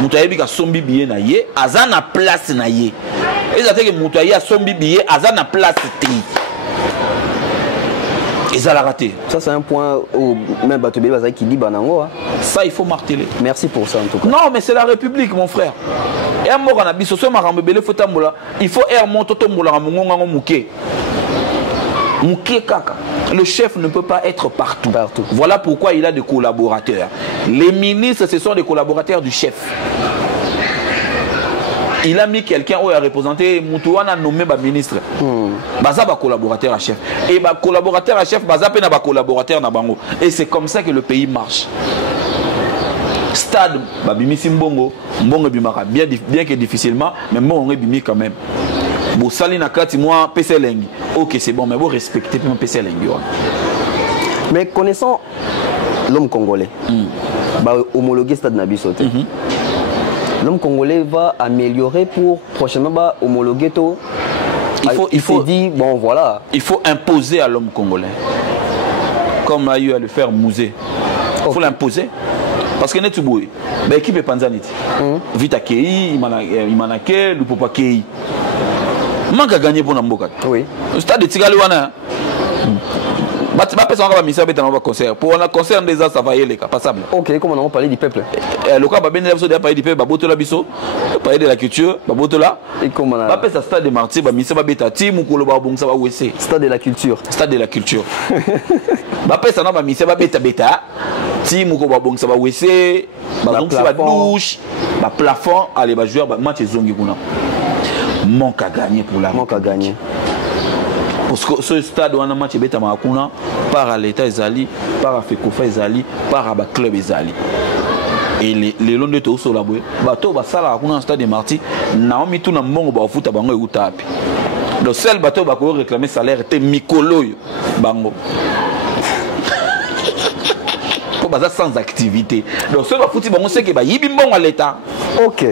Moutayebi ka sombi billet na ye, azana place na ye. Et ça fait que Moutayebi a sombi billet, azana place té. Ils allaient rater. Ça, c'est un point où même Batobé Bazaï qui dit Banango. Hein. Ça, il faut marteler. Merci pour ça, en tout cas. Non, mais c'est la République, mon frère. Et à Morana, il faut le chef ne peut pas être partout. Voilà pourquoi il a des collaborateurs. Les ministres, ce sont des collaborateurs du chef. Il a mis quelqu'un où il a représenté Moutouana nommé ministre. Baza ba collaborateur à chef. Et ba collaborateur à chef, baza pe na ba collaborateur na bango. Et c'est comme ça que le pays marche. Stade, ba bimisi mbongo, mbongo bimaka bien que difficilement, mais mbongo bimi quand même. Bo sali na kati moi PC lengi. OK, c'est bon, mais vous respectez mon PC lengi. Mais connaissant l'homme congolais, ba homologuer stade na bisote. L'homme congolais va améliorer pour prochainement homologuer tout. Il faut dire, bon voilà. Il faut imposer à l'homme congolais. Comme a eu à le faire Mouzé. Il faut l'imposer. Parce que n'est-ce pas l'équipe est Panzaniti. Vita Kei, Imanake, Lupopa Kei. Manque à gagner pour Namboka. Oui. Le stade de Tigalouana. Bapesa on va misser dans un concert. Pour un concert des ans ça va y aller passable. Ok, comment on parler du peuple? Le cas va bien de parler du peuple, baboto la biso, parler de la culture, baboto là. Et comment on Bapesa stade de Martyr, ba misser ba beta team ou ba bon ça va wese. Stade de la culture. Stade de la culture. Bapesa na ba misser ba beta team ou ba bon ça va wese, ba donc ça va douche, ba plafond, allez ba joueur ba match zongi kuna. Manque à gagner pour la. Manque à gagner. Parce que ce stade où on a match beta makuna par l'état ezali, par Fekofa ezali, par ba club ezali. Et les longs de tout sur la boue, bateau ba sala kuna stade de Martyr, Naomi tout na mongo ba futa bango e utapi. Le seul bateau ba ko réclamer salaire était Mikolo bango. Pour baza sans activité. Donc seul ba futi bango c'est que ba yibi mbongo à l'état. OK.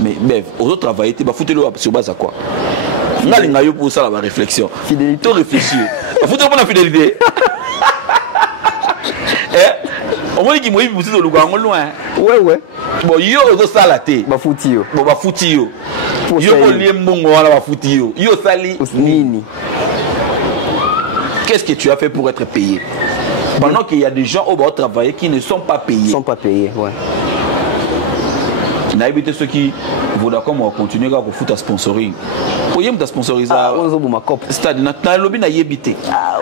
Mais bref, aux autres travailler ba futi lo sur base à quoi? Ngalinga yo pour ça la réflexion. Fidélité. Tout réfléchir. Ba futi pour la fidélité. Au moins qui m'a poussé dans le gang loin. Ouais. Bon yo zo salate. Ba futi yo. Bon ba futi yo. Yo ko lié mbongo wala ba futi yo. Yo sali nini. Qu'est-ce que tu as fait pour être payé? Pendant qu'il y a des gens au bas travailler qui ne sont pas payés. Ils sont pas payés, ouais. On a évité ceux qui voudraient continuer à foutre à sponsoring. Pour y sponsoriser. C'est-à-dire na lobby na yébité.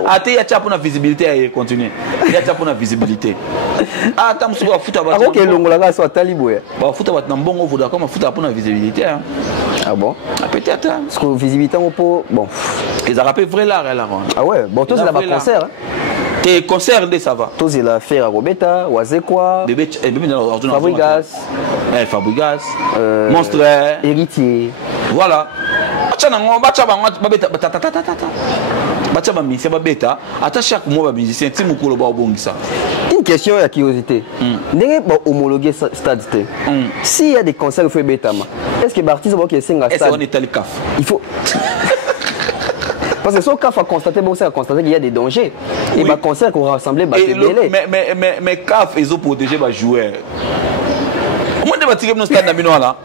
Ate ya tcha pour la visibilité à continuer. Ya tcha pour la visibilité. Ah tam so ba foutre ba. OK longola ga so taliboya. Ba foutre ba na mbongo voudraient foutre pour la visibilité. Ah bon? Peut-être. Parce que visibilité on peut bon. Ils a rappelé vrai l'art là. Ah ouais, bon toi c'est là concert. Tes concerts de ça va. Toi c'est la faire à Robeta, Wazekwa. Bébé dans Fabregas. Fabregas. Monstre. Héritier. Voilà. Une question à curiosité. N'est-ce pas homologué stade? S'il y a des concerts il faut bêta, est-ce que l'artiste va que c'est un stade? Il faut. Parce que son CAF a constaté, qu'il y a des dangers. Et le concert qu'on rassemblait, mais CAF, ils ont protégé les joueurs. Moi, je vais stade là.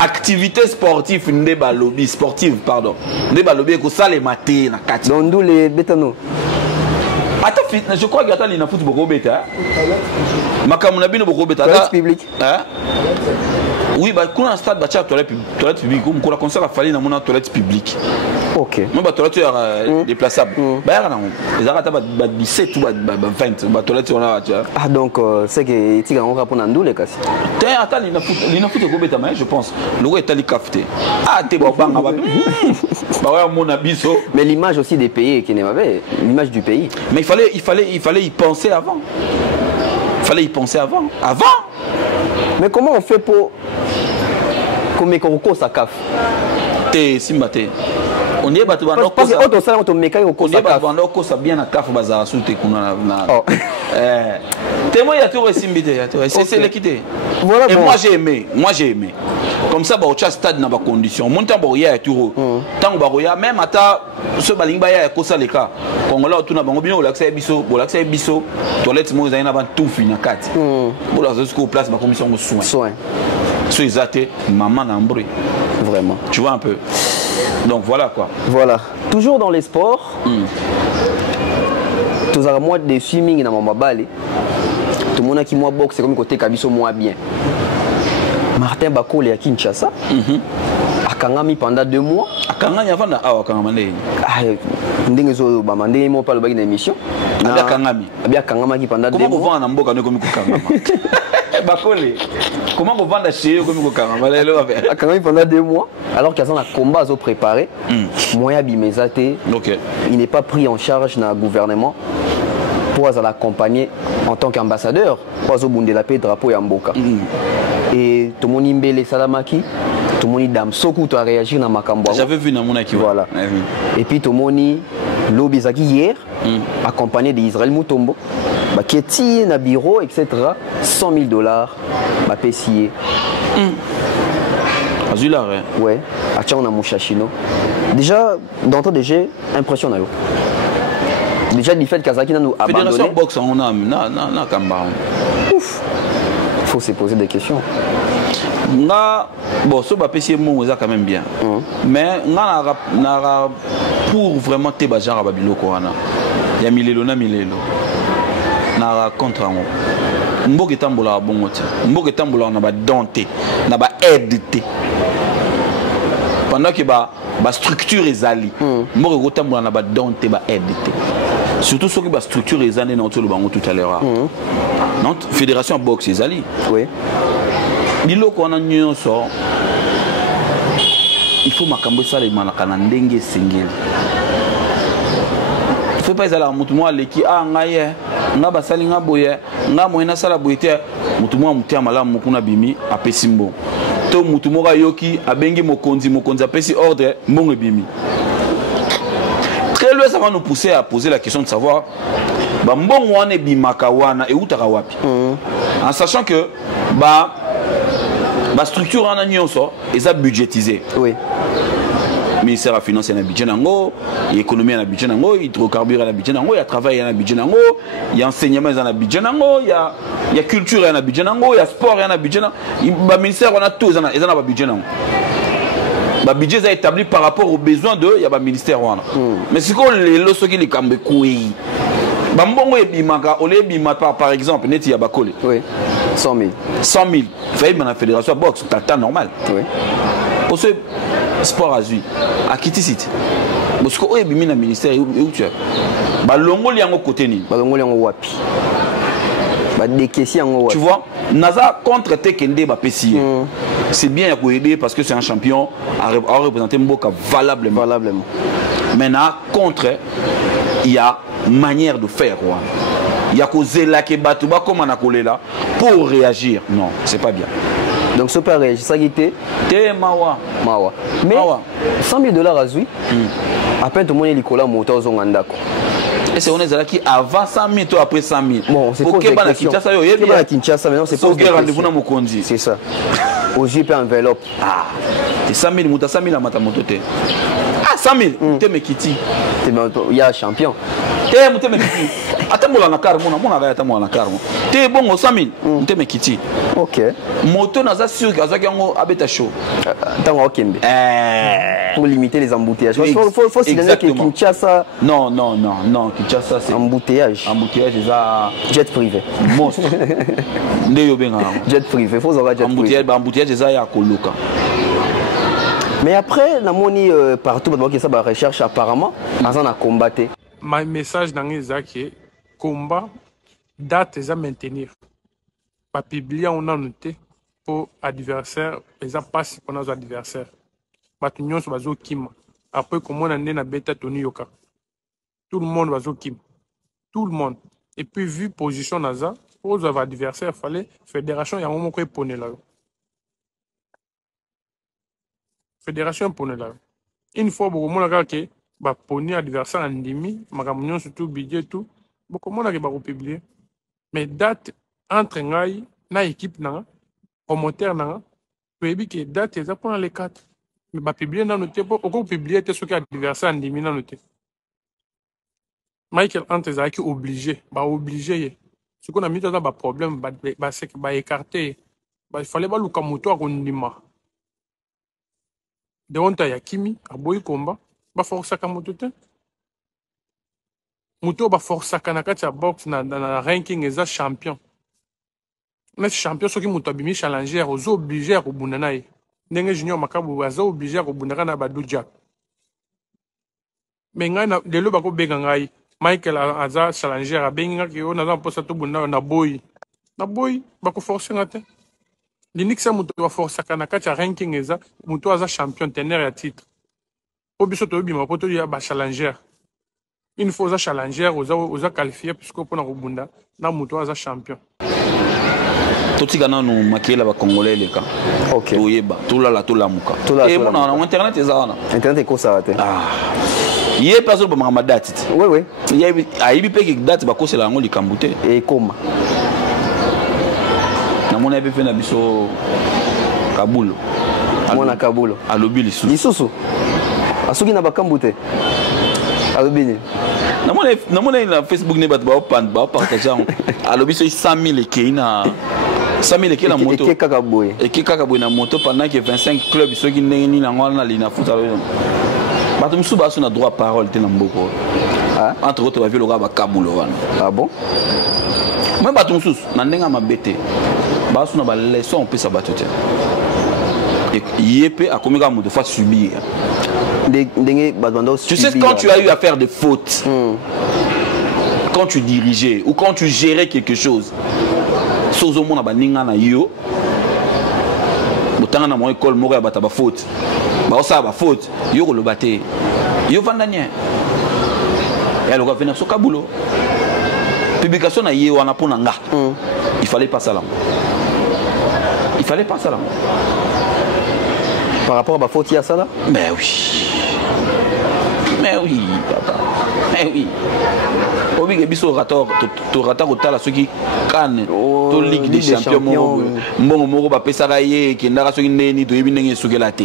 Activité sportive, lobby sportive, pardon. Lobby, que ça les matés, na kati. Donc d'où les bétanos. Attends, je crois qu'il y a des foot beaucoup bêta. Makamuna bino beaucoup bêta. Toilette publique. Oui, bah quand un stade bâti toilette publique, comme la concert a fallu dans mon toilette publique. OK. Moi bah toilette déplaçable. Bah non, les arrêtés bah 17 ou bah 20 bah toilette on a. Ah donc c'est que tu on répond dans les cas. Attends, il n'a foot beaucoup bêta mais je pense. Le gars est allé cafeté. Ah t'es bon bang bah ouais mon abisso. Mais l'image aussi des pays qui n'est pas l'image du pays. Mais il fallait y penser avant. Il fallait y penser avant. Mais comment on fait pour comme qu'on sa CAF? T'es simbaté. On y est battu parce que autre ça on mécanique au CAF. On est bien à CAF bazar sous tes kuna na. Témoin il y a tout simbaté, c'est l'équité. Voilà. Et moi j'ai aimé. Comme ça, au stade n'a pas condition. Mon temps boria est tout. Tant boria même à ce balingba ya kosa les cas. Quand on l'a tout na bango bien au l'accès biso, toilette mo zaina ba tout fini na kati. Pour la jusqu'au place ma commission de soins. So exaté maman na mbri. Vraiment. Tu vois un peu. Donc voilà quoi. Voilà. Toujours dans les sports. Tous à moi de swimming na mama balé. Tout le monde qui moi boxe comme côté kabiso moi bien. Martin Bakole à Kinshasa. À Kangami pendant 2 mois. À Kangami avant à Kangami. Ah, ndingezo ba mandé mo pas le bagage d'émission. À Kangami. Bien Kangami pendant 2 mois. Comment on vend en Mboka comme Kangami? Bakole. Comment on vend chez eux comme Kangami? À Kangami pendant 2 mois. Alors qu'il y a un combat à préparer. Moyen bimezate. OK. Il n'est pas pris en charge dans le gouvernement. Pour l'accompagner en tant qu'ambassadeur. Pour la paix drapeau Yamboka. Et tout le monde Mbele Salamaki, tout le monde Dam Sokou a réagi dans Makambo. J'avais vu dans mon équipe. Voilà. Et puis tout le monde Lobizaki hier, accompagné d'Israël Moutombo, qui est tiré dans le bureau, etc. $100 000 à payer. Azula, ouais. À Tchana Mouchachino. Déjà, d'entrée de jeu, impression. Déjà, du fait que Kazaki nous a abandonné. Fédération boxe, on a Kamba. Ouf. Il faut se poser des questions. Bon, ce papier c'est quand même bien. Mais pour vraiment te bajar à Babilo Korana. ya milelo na milelo na contre ngo mboka etambola bongo te mboka etambola na ba dante na ba aide te pendant que ba structure ezali mboka etambola na ba dante ba aide te surtout ceux qui ba structure ezali na otolo bango tout à l'heure non fédération boxe ezali oui biloko wana nyonso il faut makambo ça les manaka na ndenge singeli faut pas ezala mutu mo aleki ngaye nga basali nga boye nga moyena sala boyete mutu mo mutia malamu kuna bimi apesi mbongo to mutu mo yoki abengi mokonzi apesi ordre mbongo bimi très loin ça va nous pousser à poser la question de savoir ba mbongo wana bimaka wana e utaka wapi en sachant que ba structure en nyonso eza budgétisé oui ministère de finance na budget nango économie na budget nango hydrocarbures na budget nango ya travail na budget nango ya enseignement na budget nango ya culture na budget nango ya sport na budget nango ba ministère on a tout eza na ba budget nango ba budget est établi par rapport aux besoins de ya ba ministère wana mais c'est quoi les soki les kambe kui ba mbongo ebimaka ole bima par exemple neti ya bakole oui 100 000 fait la fédération boxe c'est normal oui pour ce sport à Zui à Kitty City parce que oui bimi na ministère où tu es ba longoli yango côté ni ba longoli yango wapi ba dekesi yango wapi tu vois naza contre tekende ba pesi c'est bien pour aider parce que c'est un champion à représenter Mboka valablement maintenant contre il y a manière de faire quoi il y a causé là que batuba comme on a collé là pour réagir non c'est pas bien donc ce pas réagir ça qui était mawa mais $100 000 à Zui à peine tout le monde est licola moto aux ongandako et c'est on est là qui avant 100 000 toi après 100 000 bon c'est OK ba na Kinshasa yo yebi ba Kinshasa maintenant c'est pas rendez-vous na mokonzi c'est ça au JP enveloppe c'est 100 000 muta 100 000 à mata moto te 100 000 te mekiti il y a champion te muté mekiti atambola na car mona va atambola na car te bongo 100 000 muté mekiti OK moto naza sûr que azaki yango abeta show tango okembe pour limiter les embouteillages faut signaler que Kinshasa non Kinshasa c'est embouteillage eza jet privé monstre ndeyo benga jet privé faut avoir jet privé embouteillage eza ya koluka. Mais après, la moni partout, parce que ça va recherche apparemment, on a combattu. Ma message dans les actes, combat, date à maintenir. Pas publier, on a noté pour adversaire, les passes pour nos adversaires. Batunion sur bazo kim. Après, comment on a né na bêta Tony Yoka. Tout le monde bazo kim. Tout le monde. Et puis, vu position naza, pour les adversaires, il fallait fédération, il y a un moment où il ponait là. Fédération pour là. Une fois, beaucoup de gens qui ont poni adversaire en demi, makamunion surtout budget tout, beaucoup de gens qui ont publié. Mais date entre ngai na équipe na promoteur na, tu dis que date est pour les 4. Mais ba publier na noté pour au publier te ce qui adversaire en demi na noté. Michael entre qui obligé, obligé. Ce qu'on a mis dans un problème, c'est que écarté, il fallait pas le kamoto à kondima. De honte ya kimi aboyi komba ba força ka moto te moto ba força ka na kati ya box na ranking eza champion mais champion soki moto abimi challenger ozo obligé ko bunda naye ndenge junior makabu azo obligé ko bunda na ba duja mais ngai na lelo ba ko benga ngai Michael aza challenger abenga ki ona za posa to bunda na boy ba ko forcer ngate L'unique c'est que force à na ranking eza muto aza champion teneur à titre. Obiso to bima poto ya ba challenger. Une fois challenger oza qualifié puisque pour na robunda na muto aza champion. Totika na no makela ba congolais leka. OK. Toyeba, tolala tolamuka. Et bon na internet eza wana. Internet ko ça te. Yé personne ba mama date. Oui. Yé aibi pe ki date ba ko sela ngo likambute. Et comment mon avait fait nabiso Kabulo. Mona Kabulo. Alobi lisusu. Lisusu. Asuki na bakambute. Alobi. Na mona na Facebook ne bat ba partager. Alobi so 100 000 ekina 100 000 ekina moto. Et kakaboy. Et kakaboy na moto pendant que 25 clubs soki ndenge ni na ngwana na lina futa. Bato musuba so na droit parole te na mboko. entre autres bavi loka bakabulo wana. Ah bon? Même bato mosusu na ndenge mabete basu na ba leçon pe sa bato te. Et yépe a commis comme de fois subir. Tu sais quand tu as eu à faire des fautes, quand tu dirigeais ou quand tu gérais quelque chose, sans au monde baninga na yo, botanga na mon école moko ya bata ba faute, ba osa ba faute, yo le baté, yo vandania. Et alors venir sur Kabulo. Publication na yé wana pona nga. Il fallait pas ça là. Il fallait pas ça là. Par rapport à ma faute, il y a ça là? Mais oui. Mais oui, papa. Mais oui. Obi que biso rator, to ratar otala ceux qui canne, to Ligue des Champions. Mbongo moko ba pesa raye qui ndara ceux qui neni to yebi ndenge sugelate.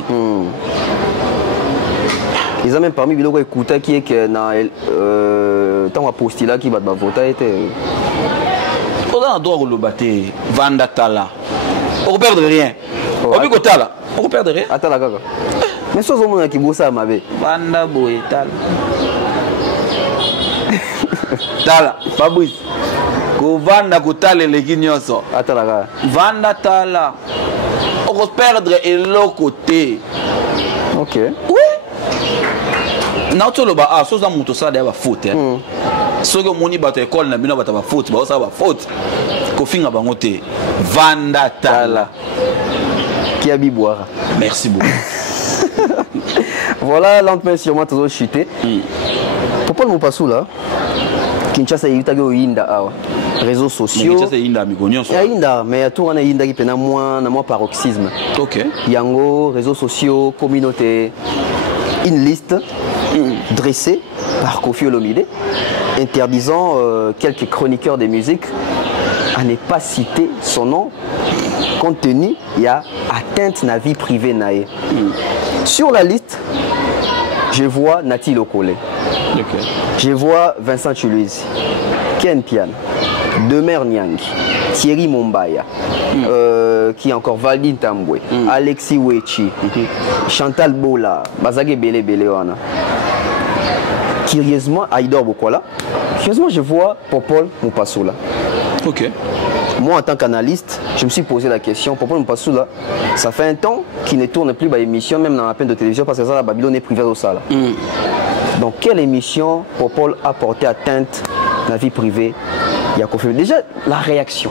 Ils ont même parmi biloko écouter qui est que na tant postila qui va voter était. On a droit au lobaté, vanda tala. On perd rien. Obi ko tala. On perd rien. Attends la gaga. Mais ça au monde qui bossa ma bé. Vanda boy tala. Tala, Fabrice. Ko vanda ko tala le kinyoso. Attends la gaga. Vanda tala. On perdre et l'autre côté. OK. Oui. Nautolo ba a soza muto sa da ba faute. Sogo moni bato école na bino bato ba faute, ba sa ba faute. Ko finga bango te. Vanda tala. Qui a biboire. Merci beaucoup. Voilà, lentement sûrement toujours chuté. Pourquoi mon passou là? Kinshasa yita go yinda awa. Réseaux sociaux. Kinshasa yinda migonyo so. Yinda, mais tout on a yinda qui pena moins na moins paroxysme. OK. Yango, réseaux sociaux, communauté. Une liste dressée par Koffi Olomide interdisant quelques chroniqueurs de musique à ne pas citer son nom compte tenu il y a atteinte à la vie privée nae. Sur la liste, je vois Nati Lokole. Okay. Je vois Vincent Chuluizi, Ken Pian, Demer Nyang, Thierry Mombaya, qui est encore Valdine Tambwe, Alexis Wechi, Chantal Bola, Bazage Bele Belewana. Curieusement, Aïdor Bokola. Curieusement, je vois Popol Moupassoula. OK. Moi, en tant qu'analyste, je me suis posé la question, Popol Moupassoula, ça fait un temps qu'il ne tourne plus l'émission, même dans la peine de télévision, parce que ça, la Babylone est privée au Sala. Donc, quelle émission Popol a porté atteinte à la vie privée? Il y a confirmé. Déjà, la réaction.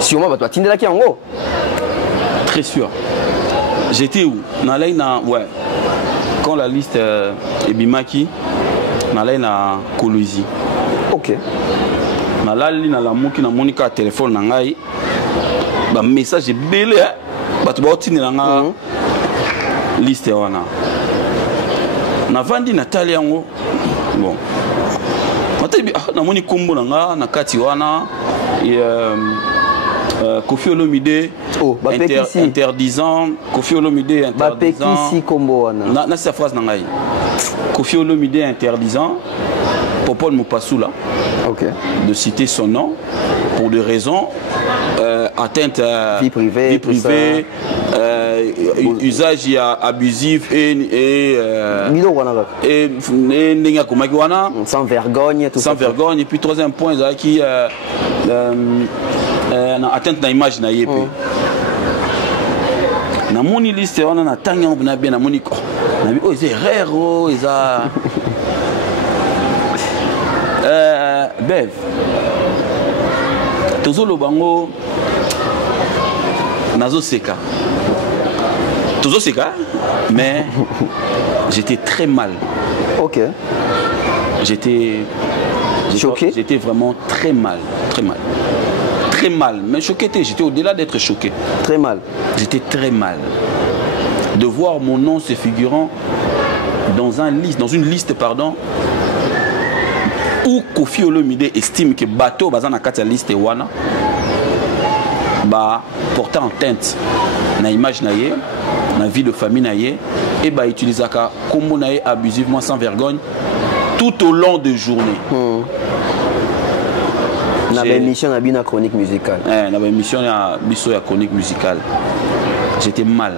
Sûrement, bah, toi, tu es là qui en haut. Très sûr. J'étais où? Ouais. Quand la liste est Bimaki, on na Kolwezi. OK. Na la mouki na monika téléphone na ngai. Ba message belé ba to ba tini na nga liste wana. Na vandi Nathalie yango. Bon. Nathalie na moni kombo na nga na kati wana et Koffi Olomide interdisant Koffi Olomide interdisant na sa phrase na ngai Koffi Olomide interdisant Popol Moupassoula de citer son nom pour des raisons atteinte à vie privée, usage abusif et sans vergogne, tout sans vergogne. Et puis troisième point qui atteinte à l'image na yépe. Na moni liste on a tanga on a bien na moni ko. Na bi oh c'est rare oh isa. Bev. Tozolo bango nazo seka. Tozo seka mais j'étais très mal. OK. J'étais choqué. J'étais vraiment très mal, très mal. Très mal, mais choqué, j'étais au-delà d'être choqué. Très mal. J'étais très mal. De voir mon nom se figurant dans une liste, où Koffi Olomide estime que bateau bazan na kati ya liste wana ba portant atteinte na image na ye, na vie de famille na ye et ba utilisaka kombo na ye abusivement sans vergogne tout au long de journée. Na émission na bina chronique musicale. Na émission na biso ya chronique musicale. J'étais mal.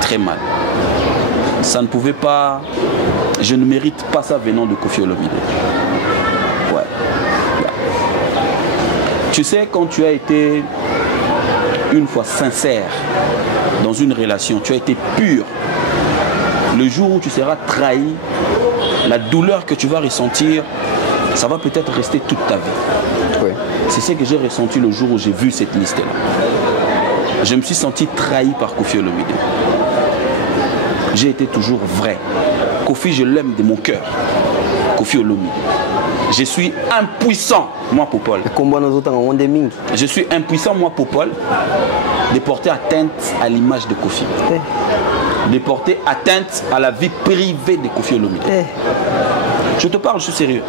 Très mal. ça ne pouvait pas... Je ne mérite pas ça venant de Koffi Olomide. Ouais. Tu sais, quand tu as été une fois sincère dans une relation, tu as été pur, le jour où tu seras trahi, la douleur que tu vas ressentir, ça va peut-être rester toute ta vie. Oui. C'est ce que j'ai ressenti le jour où j'ai vu cette liste-là. Je me suis senti trahi par Koffi Olomide. J'ai été toujours vrai. Koffi, je l'aime de mon cœur. Koffi Olomide. Je suis impuissant, moi, Popol. Je suis impuissant, moi, Popol, de porter atteinte à l'image de Koffi. De porter atteinte à la vie privée de Koffi Olomide. Je te parle, je suis sérieux.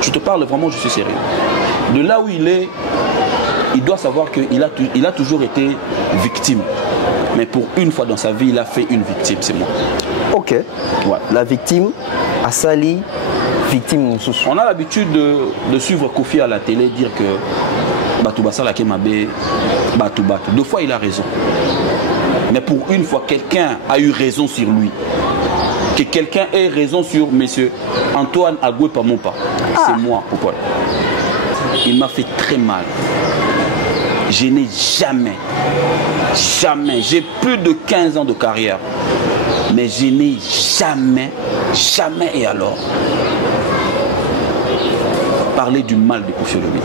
Je te parle vraiment, je suis sérieux. De là où il est, il doit savoir qu'il a toujours été victime. Mais pour une fois dans sa vie, il a fait une victime, c'est moi. Ok. Ouais. La victime a sali, victime. On a l'habitude de suivre Koffi à la télé, dire que Batubasa la Kemabe, Batu. Deux fois, il a raison. Mais pour une fois, quelqu'un a eu raison sur lui. Que quelqu'un ait raison sur monsieur Antoine Agouepa Mopa. C'est moi, Popol. Il m'a fait très mal. Je n'ai jamais, j'ai plus de 15 ans de carrière, mais je n'ai jamais et alors, parlé du mal de Koffi Olomide.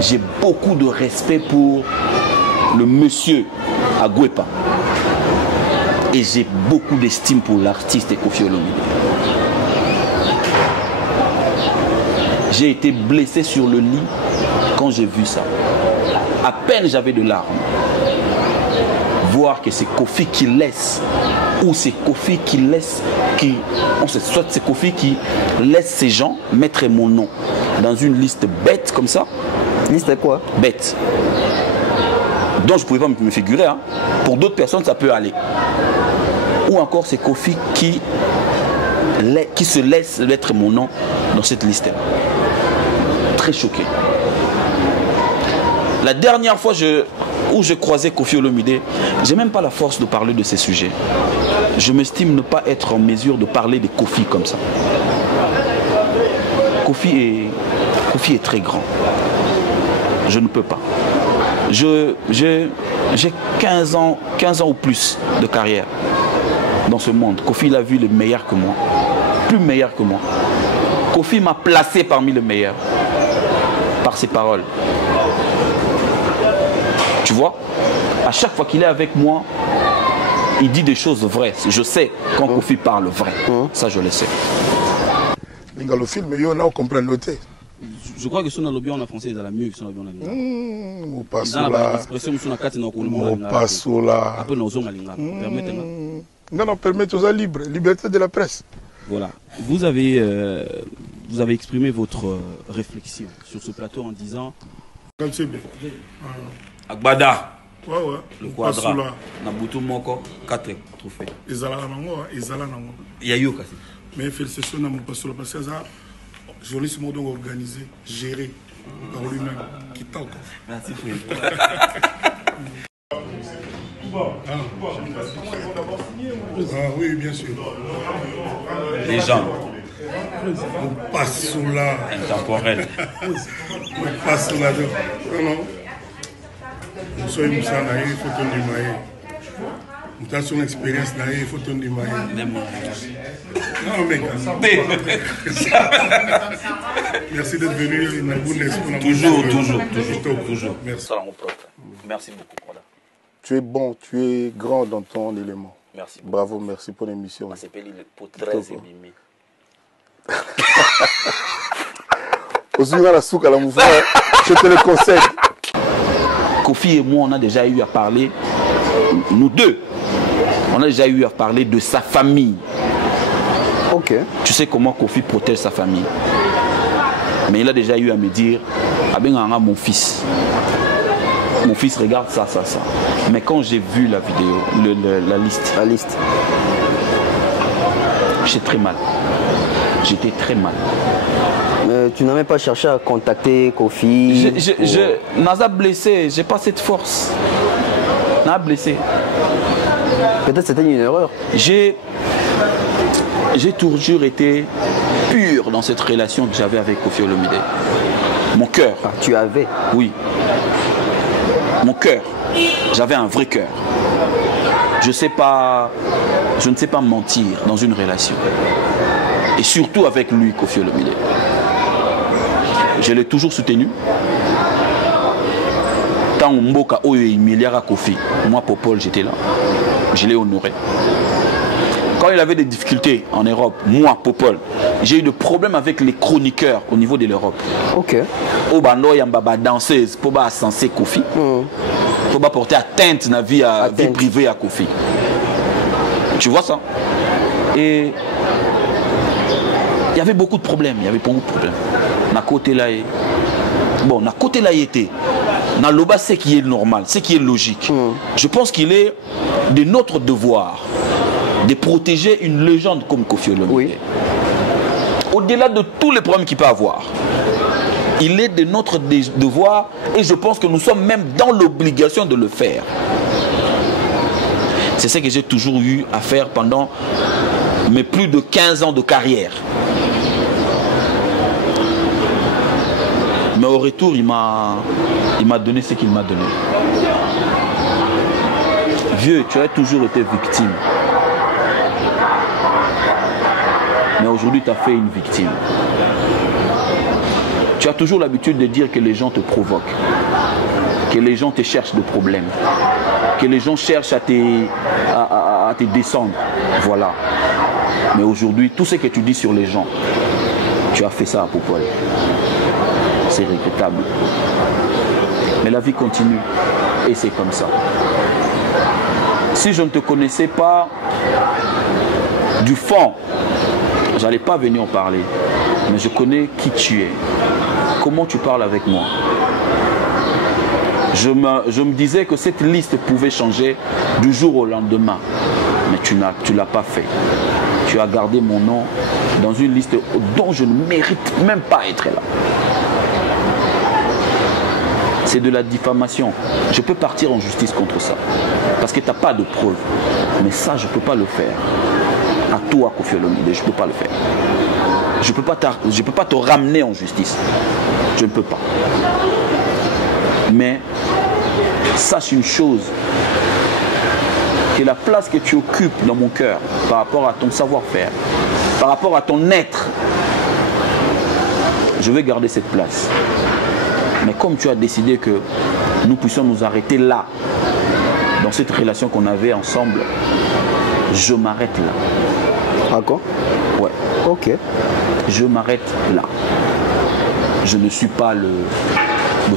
J'ai beaucoup de respect pour le monsieur Agouepa. Et j'ai beaucoup d'estime pour l'artiste Koffi Olomide. J'ai été blessé sur le lit quand j'ai vu ça. À peine j'avais de larmes. Voir que c'est Koffi qui laisse, ou c'est Koffi qui laisse, soit c'est Koffi qui laisse ces gens mettre mon nom dans une liste bête comme ça. Liste quoi? Bête. Donc je ne pouvais pas me figurer. Hein. Pour d'autres personnes, ça peut aller. Ou encore c'est Koffi qui se laisse mettre mon nom dans cette liste-là. Très choqué. La dernière fois où je croisais Koffi Olomide, je n'ai même pas la force de parler de ces sujets. Je m'estime ne pas être en mesure de parler de Koffi comme ça. Koffi est très grand. Je ne peux pas. J'ai 15 ans ou plus de carrière dans ce monde. Koffi, il a vu le meilleur que moi. Plus meilleur que moi. Koffi m'a placé parmi les meilleurs. Par ses paroles. Tu vois, à chaque fois qu'il est avec moi, il dit des choses vraies. Je sais quand Koffi parle vrai. Ça, je le sais. Le film, on comprend noter. Je crois que si on a le bien en français, ils ont la mieux que si on a le bien en anglais. On passe là. Non, permettez aux libres. Liberté de la presse. Voilà. Vous avez exprimé votre réflexion sur ce plateau en disant Agbada, le quadra, Nabutu Moko, 4 trophées. Mais félicitations à mon pasteur parce que ça, journaliste organisé, géré par lui-même, qui talk. Merci oui, bien sûr. Les gens. On passe sous là. Intemporel. On passe sous là. Non. Nous sommes il faut tenir maille. Nous avons une expérience, il faut tenir maille. Non, mais merci d'être venu. Toujours. Merci beaucoup. Tu es bon, tu es grand dans ton élément. Merci. Bravo, merci pour l'émission. C'est pour 13 et demi. Aussi, la souka, la mouvement, je te le conseille. Koffi et moi, on a déjà eu à parler, nous deux, on a déjà eu à parler de sa famille. Ok. Tu sais comment Koffi protège sa famille. Mais il a déjà eu à me dire, Abenganga, mon fils regarde ça. Mais quand j'ai vu la vidéo, la liste, j'étais très mal. J'étais très mal. Mais tu n'as même pas cherché à contacter Koffi? Naza blessé, j'ai pas cette force. Naza blessé. Peut-être c'était une erreur. J'ai toujours été pur dans cette relation que j'avais avec Koffi Olomide. Mon cœur. Ah, tu avais? Oui. Mon cœur. J'avais un vrai cœur. Je ne sais pas mentir dans une relation. Et surtout avec lui, Koffi Olomide. Je l'ai toujours soutenu. Tant Mboka Oyo Miliara Koffi, moi Popol, j'étais là. Je l'ai honoré. Quand il avait des difficultés en Europe, moi Popol, j'ai eu des problèmes avec les chroniqueurs au niveau de l'Europe. Ok. Obano Yambaba danseuse pour pas censer Koffi. Pour pas porter atteinte à la vie privée à Koffi. Tu vois ça? Et il y avait beaucoup de problèmes. Il y avait beaucoup de problèmes. Na côté là, bon, na côté là, il était. Na loba, c'est qui est normal, c'est qui est logique. Je pense qu'il est de notre devoir de protéger une légende comme Koffi Olomide. Oui. Au-delà de tous les problèmes qu'il peut avoir, il est de notre devoir et je pense que nous sommes même dans l'obligation de le faire. C'est ce que j'ai toujours eu à faire pendant mes plus de 15 ans de carrière. Mais au retour, il m'a donné ce qu'il m'a donné. Vieux, tu as toujours été victime. Mais aujourd'hui, tu as fait une victime. Tu as toujours l'habitude de dire que les gens te provoquent, que les gens te cherchent des problèmes, que les gens cherchent à te descendre. Voilà. Mais aujourd'hui, tout ce que tu dis sur les gens, tu as fait ça à Popol. C'est regrettable. Mais la vie continue. Et c'est comme ça. Si je ne te connaissais pas du fond, je n'allais pas venir en parler. Mais je connais qui tu es. Comment tu parles avec moi. Je me disais que cette liste pouvait changer du jour au lendemain. Mais tu ne l'as pas fait. Tu as gardé mon nom dans une liste dont je ne mérite même pas être là. C'est de la diffamation. Je peux partir en justice contre ça. Parce que tu n'as pas de preuves. Mais ça, je ne peux pas le faire. À toi, Koffi Olomide, je ne peux pas le faire. Je ne peux pas te ramener en justice. Je ne peux pas. Mais sache une chose. Que la place que tu occupes dans mon cœur, par rapport à ton savoir-faire, par rapport à ton être, je vais garder cette place. Mais comme tu as décidé que nous puissions nous arrêter là, dans cette relation qu'on avait ensemble, je m'arrête là. D'accord? Ouais. Ok. Je m'arrête là. Je ne suis pas le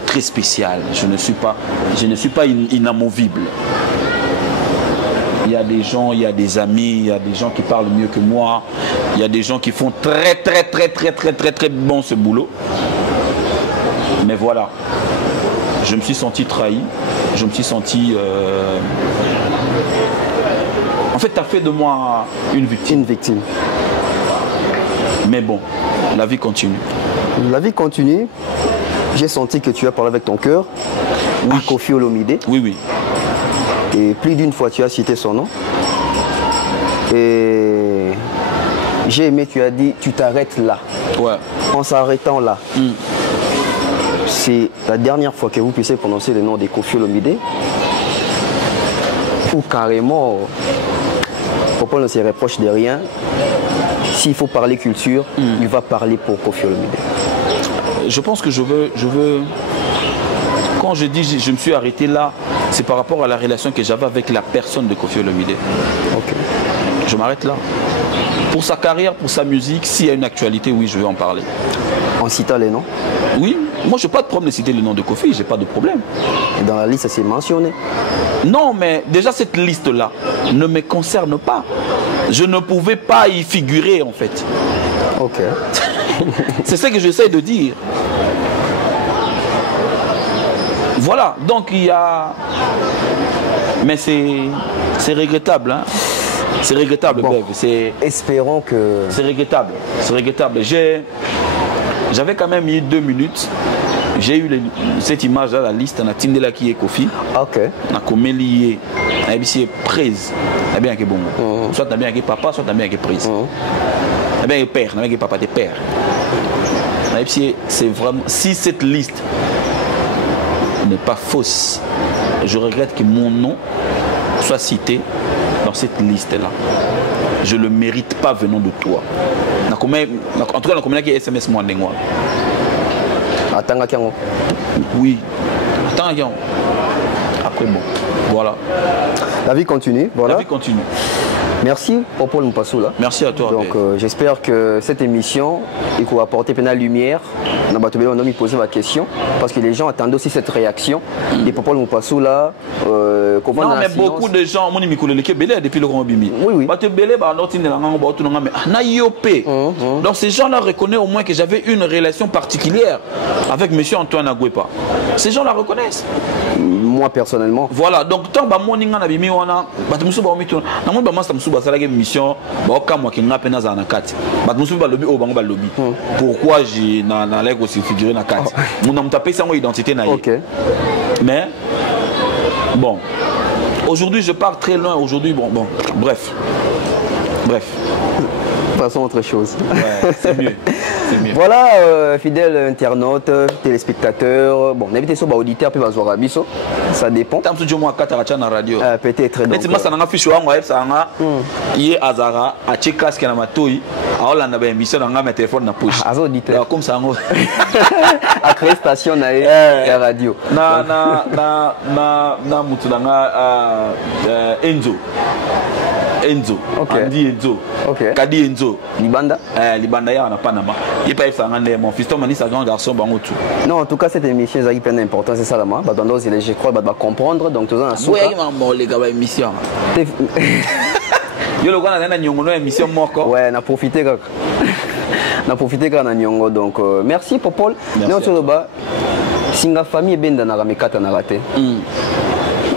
très spécial. Je ne suis pas inamovible. Il y a des gens, il y a des amis, il y a des gens qui parlent mieux que moi. Il y a des gens qui font très bon ce boulot. Mais voilà, je me suis senti trahi, je me suis senti... En fait, tu as fait de moi une victime. Une victime. Mais bon, la vie continue. La vie continue. J'ai senti que tu as parlé avec ton cœur. Oui. À Koffi Olomide. Oui, oui. Et plus d'une fois, tu as cité son nom. Et j'ai aimé, tu as dit, tu t'arrêtes là. Ouais. En s'arrêtant là. C'est la dernière fois que vous puissiez prononcer le nom de Koffi Olomide. Ou carrément, Popol ne se reproche de rien. S'il faut parler culture, il va parler pour Koffi Olomide. Je pense que je veux... Quand je dis je me suis arrêté là, c'est par rapport à la relation que j'avais avec la personne de Koffi Olomide. Ok. Je m'arrête là. Pour sa carrière, pour sa musique, s'il y a une actualité, oui, je vais en parler. En citant les noms? Oui. Moi, je n'ai pas de problème de citer le nom de Koffi, je n'ai pas de problème. Et dans la liste, ça s'est mentionné? Non, mais déjà, cette liste-là ne me concerne pas. Je ne pouvais pas y figurer, en fait. Ok. C'est ce que j'essaie de dire. Voilà, donc il y a... Mais c'est regrettable, hein. C'est regrettable, bon, Bev. Espérons que... C'est regrettable, c'est regrettable. J'avais quand même mis 2 minutes. J'ai eu cette image-là, la liste, on a Tindela qui est Koffi. Ok. On a Komeli c'est prise. T'as bien que bon. Soit t'as bien que papa, soit t'as bien que prise. T'as bien que père, t'as bien que papa, t'es père. C'est vraiment. Si cette liste n'est pas fausse, je regrette que mon nom soit cité dans cette liste-là. Je ne le mérite pas venant de toi. En tout cas, on a SMS moi. Attends, oui. Attends, après, bon. Voilà. La vie continue. Voilà. La vie continue. Merci pour Paul Mpasoula. Merci à toi. Donc j'espère que cette émission il va apporter plein de lumière. On a posé ma question parce que les gens attendent aussi cette réaction. Et pour Paul Mpasoula, non mais beaucoup de gens m'ont dit que belé depuis le grand bimi. Oui. Donc ces gens-là reconnaissent au moins que j'avais une relation particulière avec monsieur Antoine Agwepa. Ces gens-là reconnaissent. Moi personnellement. Voilà, donc tant que moi n'inga na bimi wana, batumusu ba omito, na moi ba masta musu ba sala mission, ba okamwa ki ngapé na za na kati. Batumusu ba lobby o bango ba lobby. Pourquoi j'ai na lègue aussi figuré na kati. Mon nom tapé sans identité na. OK. Mais bon, aujourd'hui je pars très loin aujourd'hui bon, bref. Passons à autre chose. Ouais, c'est mieux. Voilà, fidèles internautes, téléspectateurs, bon, n'invitez sur auditeur puis bazwa biso, ça dépend. Tam tu moi kataracha na radio. Peut-être donc. Et moi ça n'a fichu wa ngwa ça nga yé azara a check casque na matoi, a Hollande ba émission na nga téléphone na push. Az auditeur. Comme ça ngo. À créer station na radio. Na mutu na nga Enzo. Okay. Andy Enzo. Okay. Kadi Enzo. Libanda. Libanda ya na Panama. Il pas ça mon fiston mani sa grand garçon bango tout. Non, en tout cas cette émission ça a plein d'importance, c'est ça là moi. Bah dans je crois va comprendre donc tout ça. Ouais, maman les gars émission. Yo le gars na nyongo émission moko. Ouais, na profiter kaka. Na profiter kaka na nyongo donc merci pour Paul. Non sur le bas. Singa famille benda na ramekata na raté.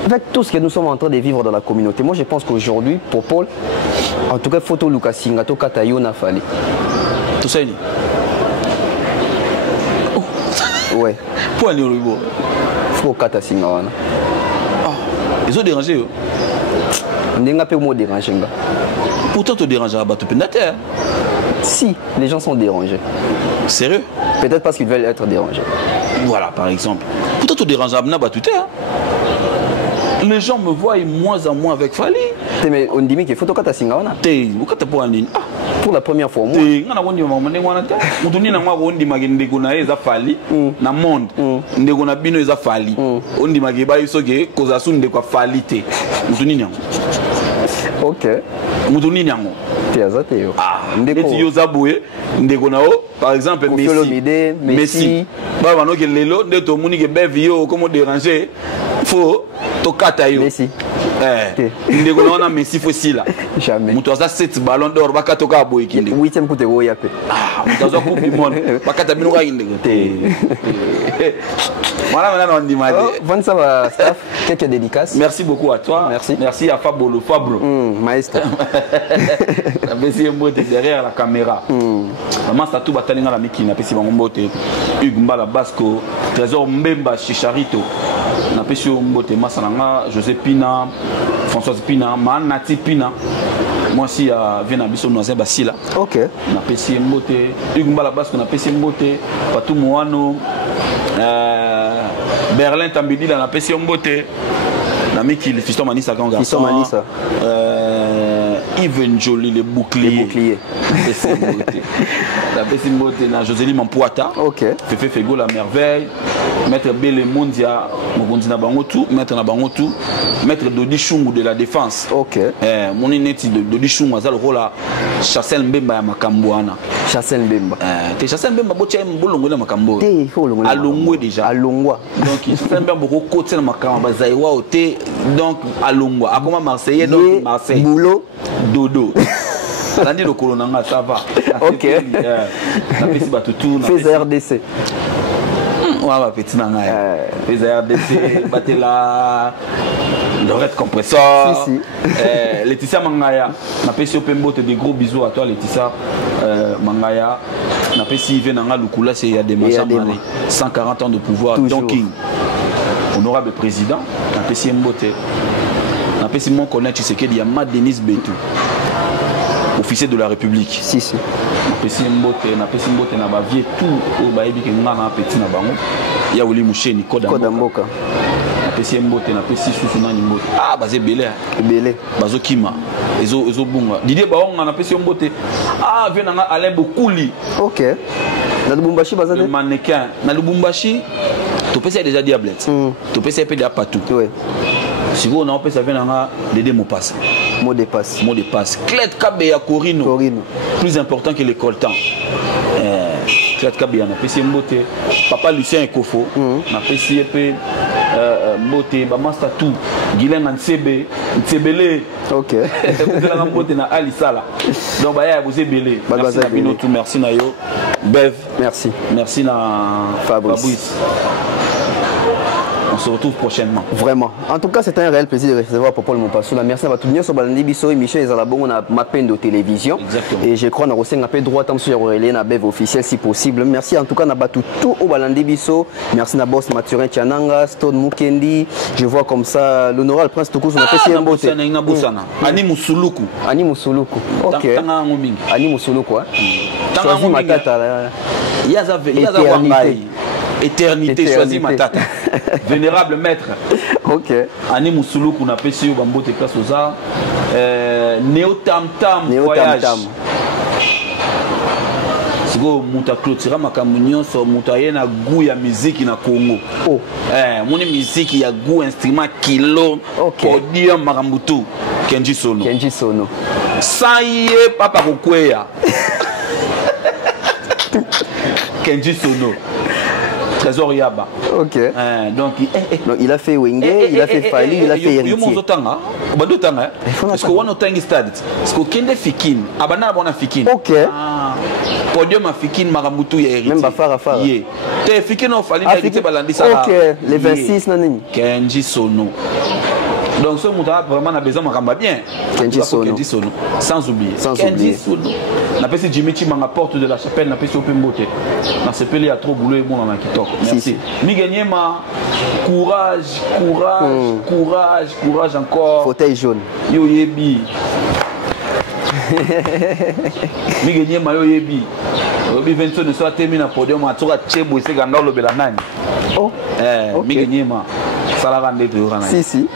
Avec tout ce que nous sommes en train de vivre dans la communauté, moi je pense qu'aujourd'hui, pour Paul, en tout cas, photo Lucas Singato Katayo n'a fallu. Tout ça, ouais. Pour aller au Ribo. Faut Kata Singawana. Ils ont dérangé. On n'a pas moins dérangé. Pourtant, tu déranges à Batou Pénater. Si, les gens sont dérangés. Sérieux? Peut-être parce qu'ils veulent être dérangés. Voilà, par exemple. Pourtant, tu déranges à Batou Pénater. Les gens me voient moins en moins avec Fali. Mais on dit qu'il faut que tu aies pour la première fois. Ok. Par exemple, Messi. Faut tokata yo. Messi. Ndeko na Messi fosi là. Jamais. Muto za 7 ballons d'or baka toka boy kinde. 8e coupe de Roya pe. Muto za coupe du monde baka ta bino ka indego te. Voilà maintenant on dit ma. Bonne ça va staff, quelques dédicaces. Merci beaucoup à toi. Merci. Merci à Fabolo Fabro. Maestro. La Messi mbote derrière la caméra. Maman ça tout batalinga la miki na pesi bango mbote. Hugues Mbala Basco, Trésor Mbemba Chicharito. Na pesi mbote masalanga José Pina, Françoise Pina, Manati Pina. Moi aussi vient à biso noisé basila. OK. Na pesi mbote, Hugues Mbala Basco na pesi mbote, Patou Moano, Berlin Tambidi na pesi mbote. Na miki le fiston Manissa grand garçon. Fiston Manissa. Yves Njoli le bouclier. La pesi mbote na Josélie Mampuata. OK. Fefe Fego la merveille. Maître Bele Mondia, Mokondina Bangotou, Maître Nabangotou, Maître Dodi Chungu de la défense. OK. Mon ineti de Dodi Chungu, a le rôle à Chassel Mbemba à Makambouana. Chassel Mbemba. Chassel Mbemba, Botia Mbolongo de Makambo. Il faut le à Longwe déjà. À Longwa. Donc, Chassel Mbemba, beaucoup côté de Makamba, Zaïwa, Oté, donc à Longwa. À comment Marseillais, donc Marseille. Boulot. Dodo. Ça dit le colonanga, ça va. OK. Fais RDC. Ouais, petit nanga. Les RDC, Batela, Lorette Compresseur. Si. Laetitia Mangaya. Na pesi opembote des gros bisous à toi, Laetitia Mangaya. Na pesi Yves Nanga Lukula, c'est il y a des machins. 140 ans de pouvoir. Donking. Honorable président. Na pesi Mbote. napesi mon connaître Tshisekedi ya ma Denis Betou officier de la République. Si si. Napesi mbote na ba vie tout o ba yebi ke nga na petit na bango ya Oli Musheni Koda Mboka. Napesi mbote napesi susu na mbote. Ah baze belé. Belé. Bazo kima. Ezo bunga. Didier Baonga napesi mbote. Ah vient na Alain Bokuli. OK. Na Lubumbashi bazade. Le mannequin na Lubumbashi. Tu peux déjà diablette. Tu peux essayer de partout. Oui. Si vous on peut ça vient na Dédé Mopasse. Mot de passe. Mot de passe. Clé Kabeya Corino. Corino. Plus important que le coltan. Clé Kabeya na pesi mbote. Papa Lucien Ekofo. Na pesi epé mbote ba master tout. Guilain Nsebe, Nsebele. OK. Vous allez mbote na Ali Sala. Donc ba ya vous belé. Merci na bino tout, merci na yo. Bev. Merci. Merci na Fabrice. On se retrouve prochainement. Vraiment. En tout cas, c'était un réel plaisir de recevoir Popol Mopassou. Merci à tout le monde sur Balandi Bisso émission Ezalabon on a ma peine de télévision. Exactement. Et je crois qu'on a aussi un peu droit tant sur Aurélien na Bev officiel si possible. Merci en tout cas na batu tout au Balandi Bisso. Merci na boss Mathurin Tiananga, Stone Mukendi. Je vois comme ça l'honorable prince Tokus on a fait un beauté. Ani Musuluku. Ani Musuluku. OK. Ani Musuluku hein. Choisis ma tata. Éternité, choisis ma tata. Vénérable maître. OK. Ani Musuluku na pesi yo bambote kasoza. Néo Tam Tam voyage. Siko muta clôtura makambo nyonso muta ye na goût ya musique na Congo. Oh. Moni musique ya goût instrument kilo. OK. Podium makambutu. Kenji Sono. Kenji Sono. Saye papa kokweya. Kenji Sono. Trésor Yaba. OK. Donc il a fait Wenge, il a fait Fali, il a fait Héritier. Parce que on a tangi stade. Parce que kende fikin, abana bona fikin. OK. Podium a fikin maramutu ya Héritier. Même Bafara Fara. Yé. Te fikin on fali Héritier balandi ça. OK, les 26 nanini. Kenji Sono. Donc ce mouta vraiment a besoin de bien. Kenji Sono. Sans oublier. Kenji Sono. Na pesi Jimmy Chimanga porte de la chapelle na pesi open beauté. Na sepeli ya trop boulot et bon na kitoko. Merci. Mi gagner ma courage encore. Fauteuil jaune. Yo yebi. Mi gagner ma yo yebi. Obi Vincent ne soit terminé na podium a toka chebo ese ganda lo bela nani. Oh. Mi gagner ma Si.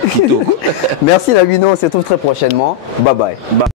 Merci Nabino, on se retrouve très prochainement. Bye bye.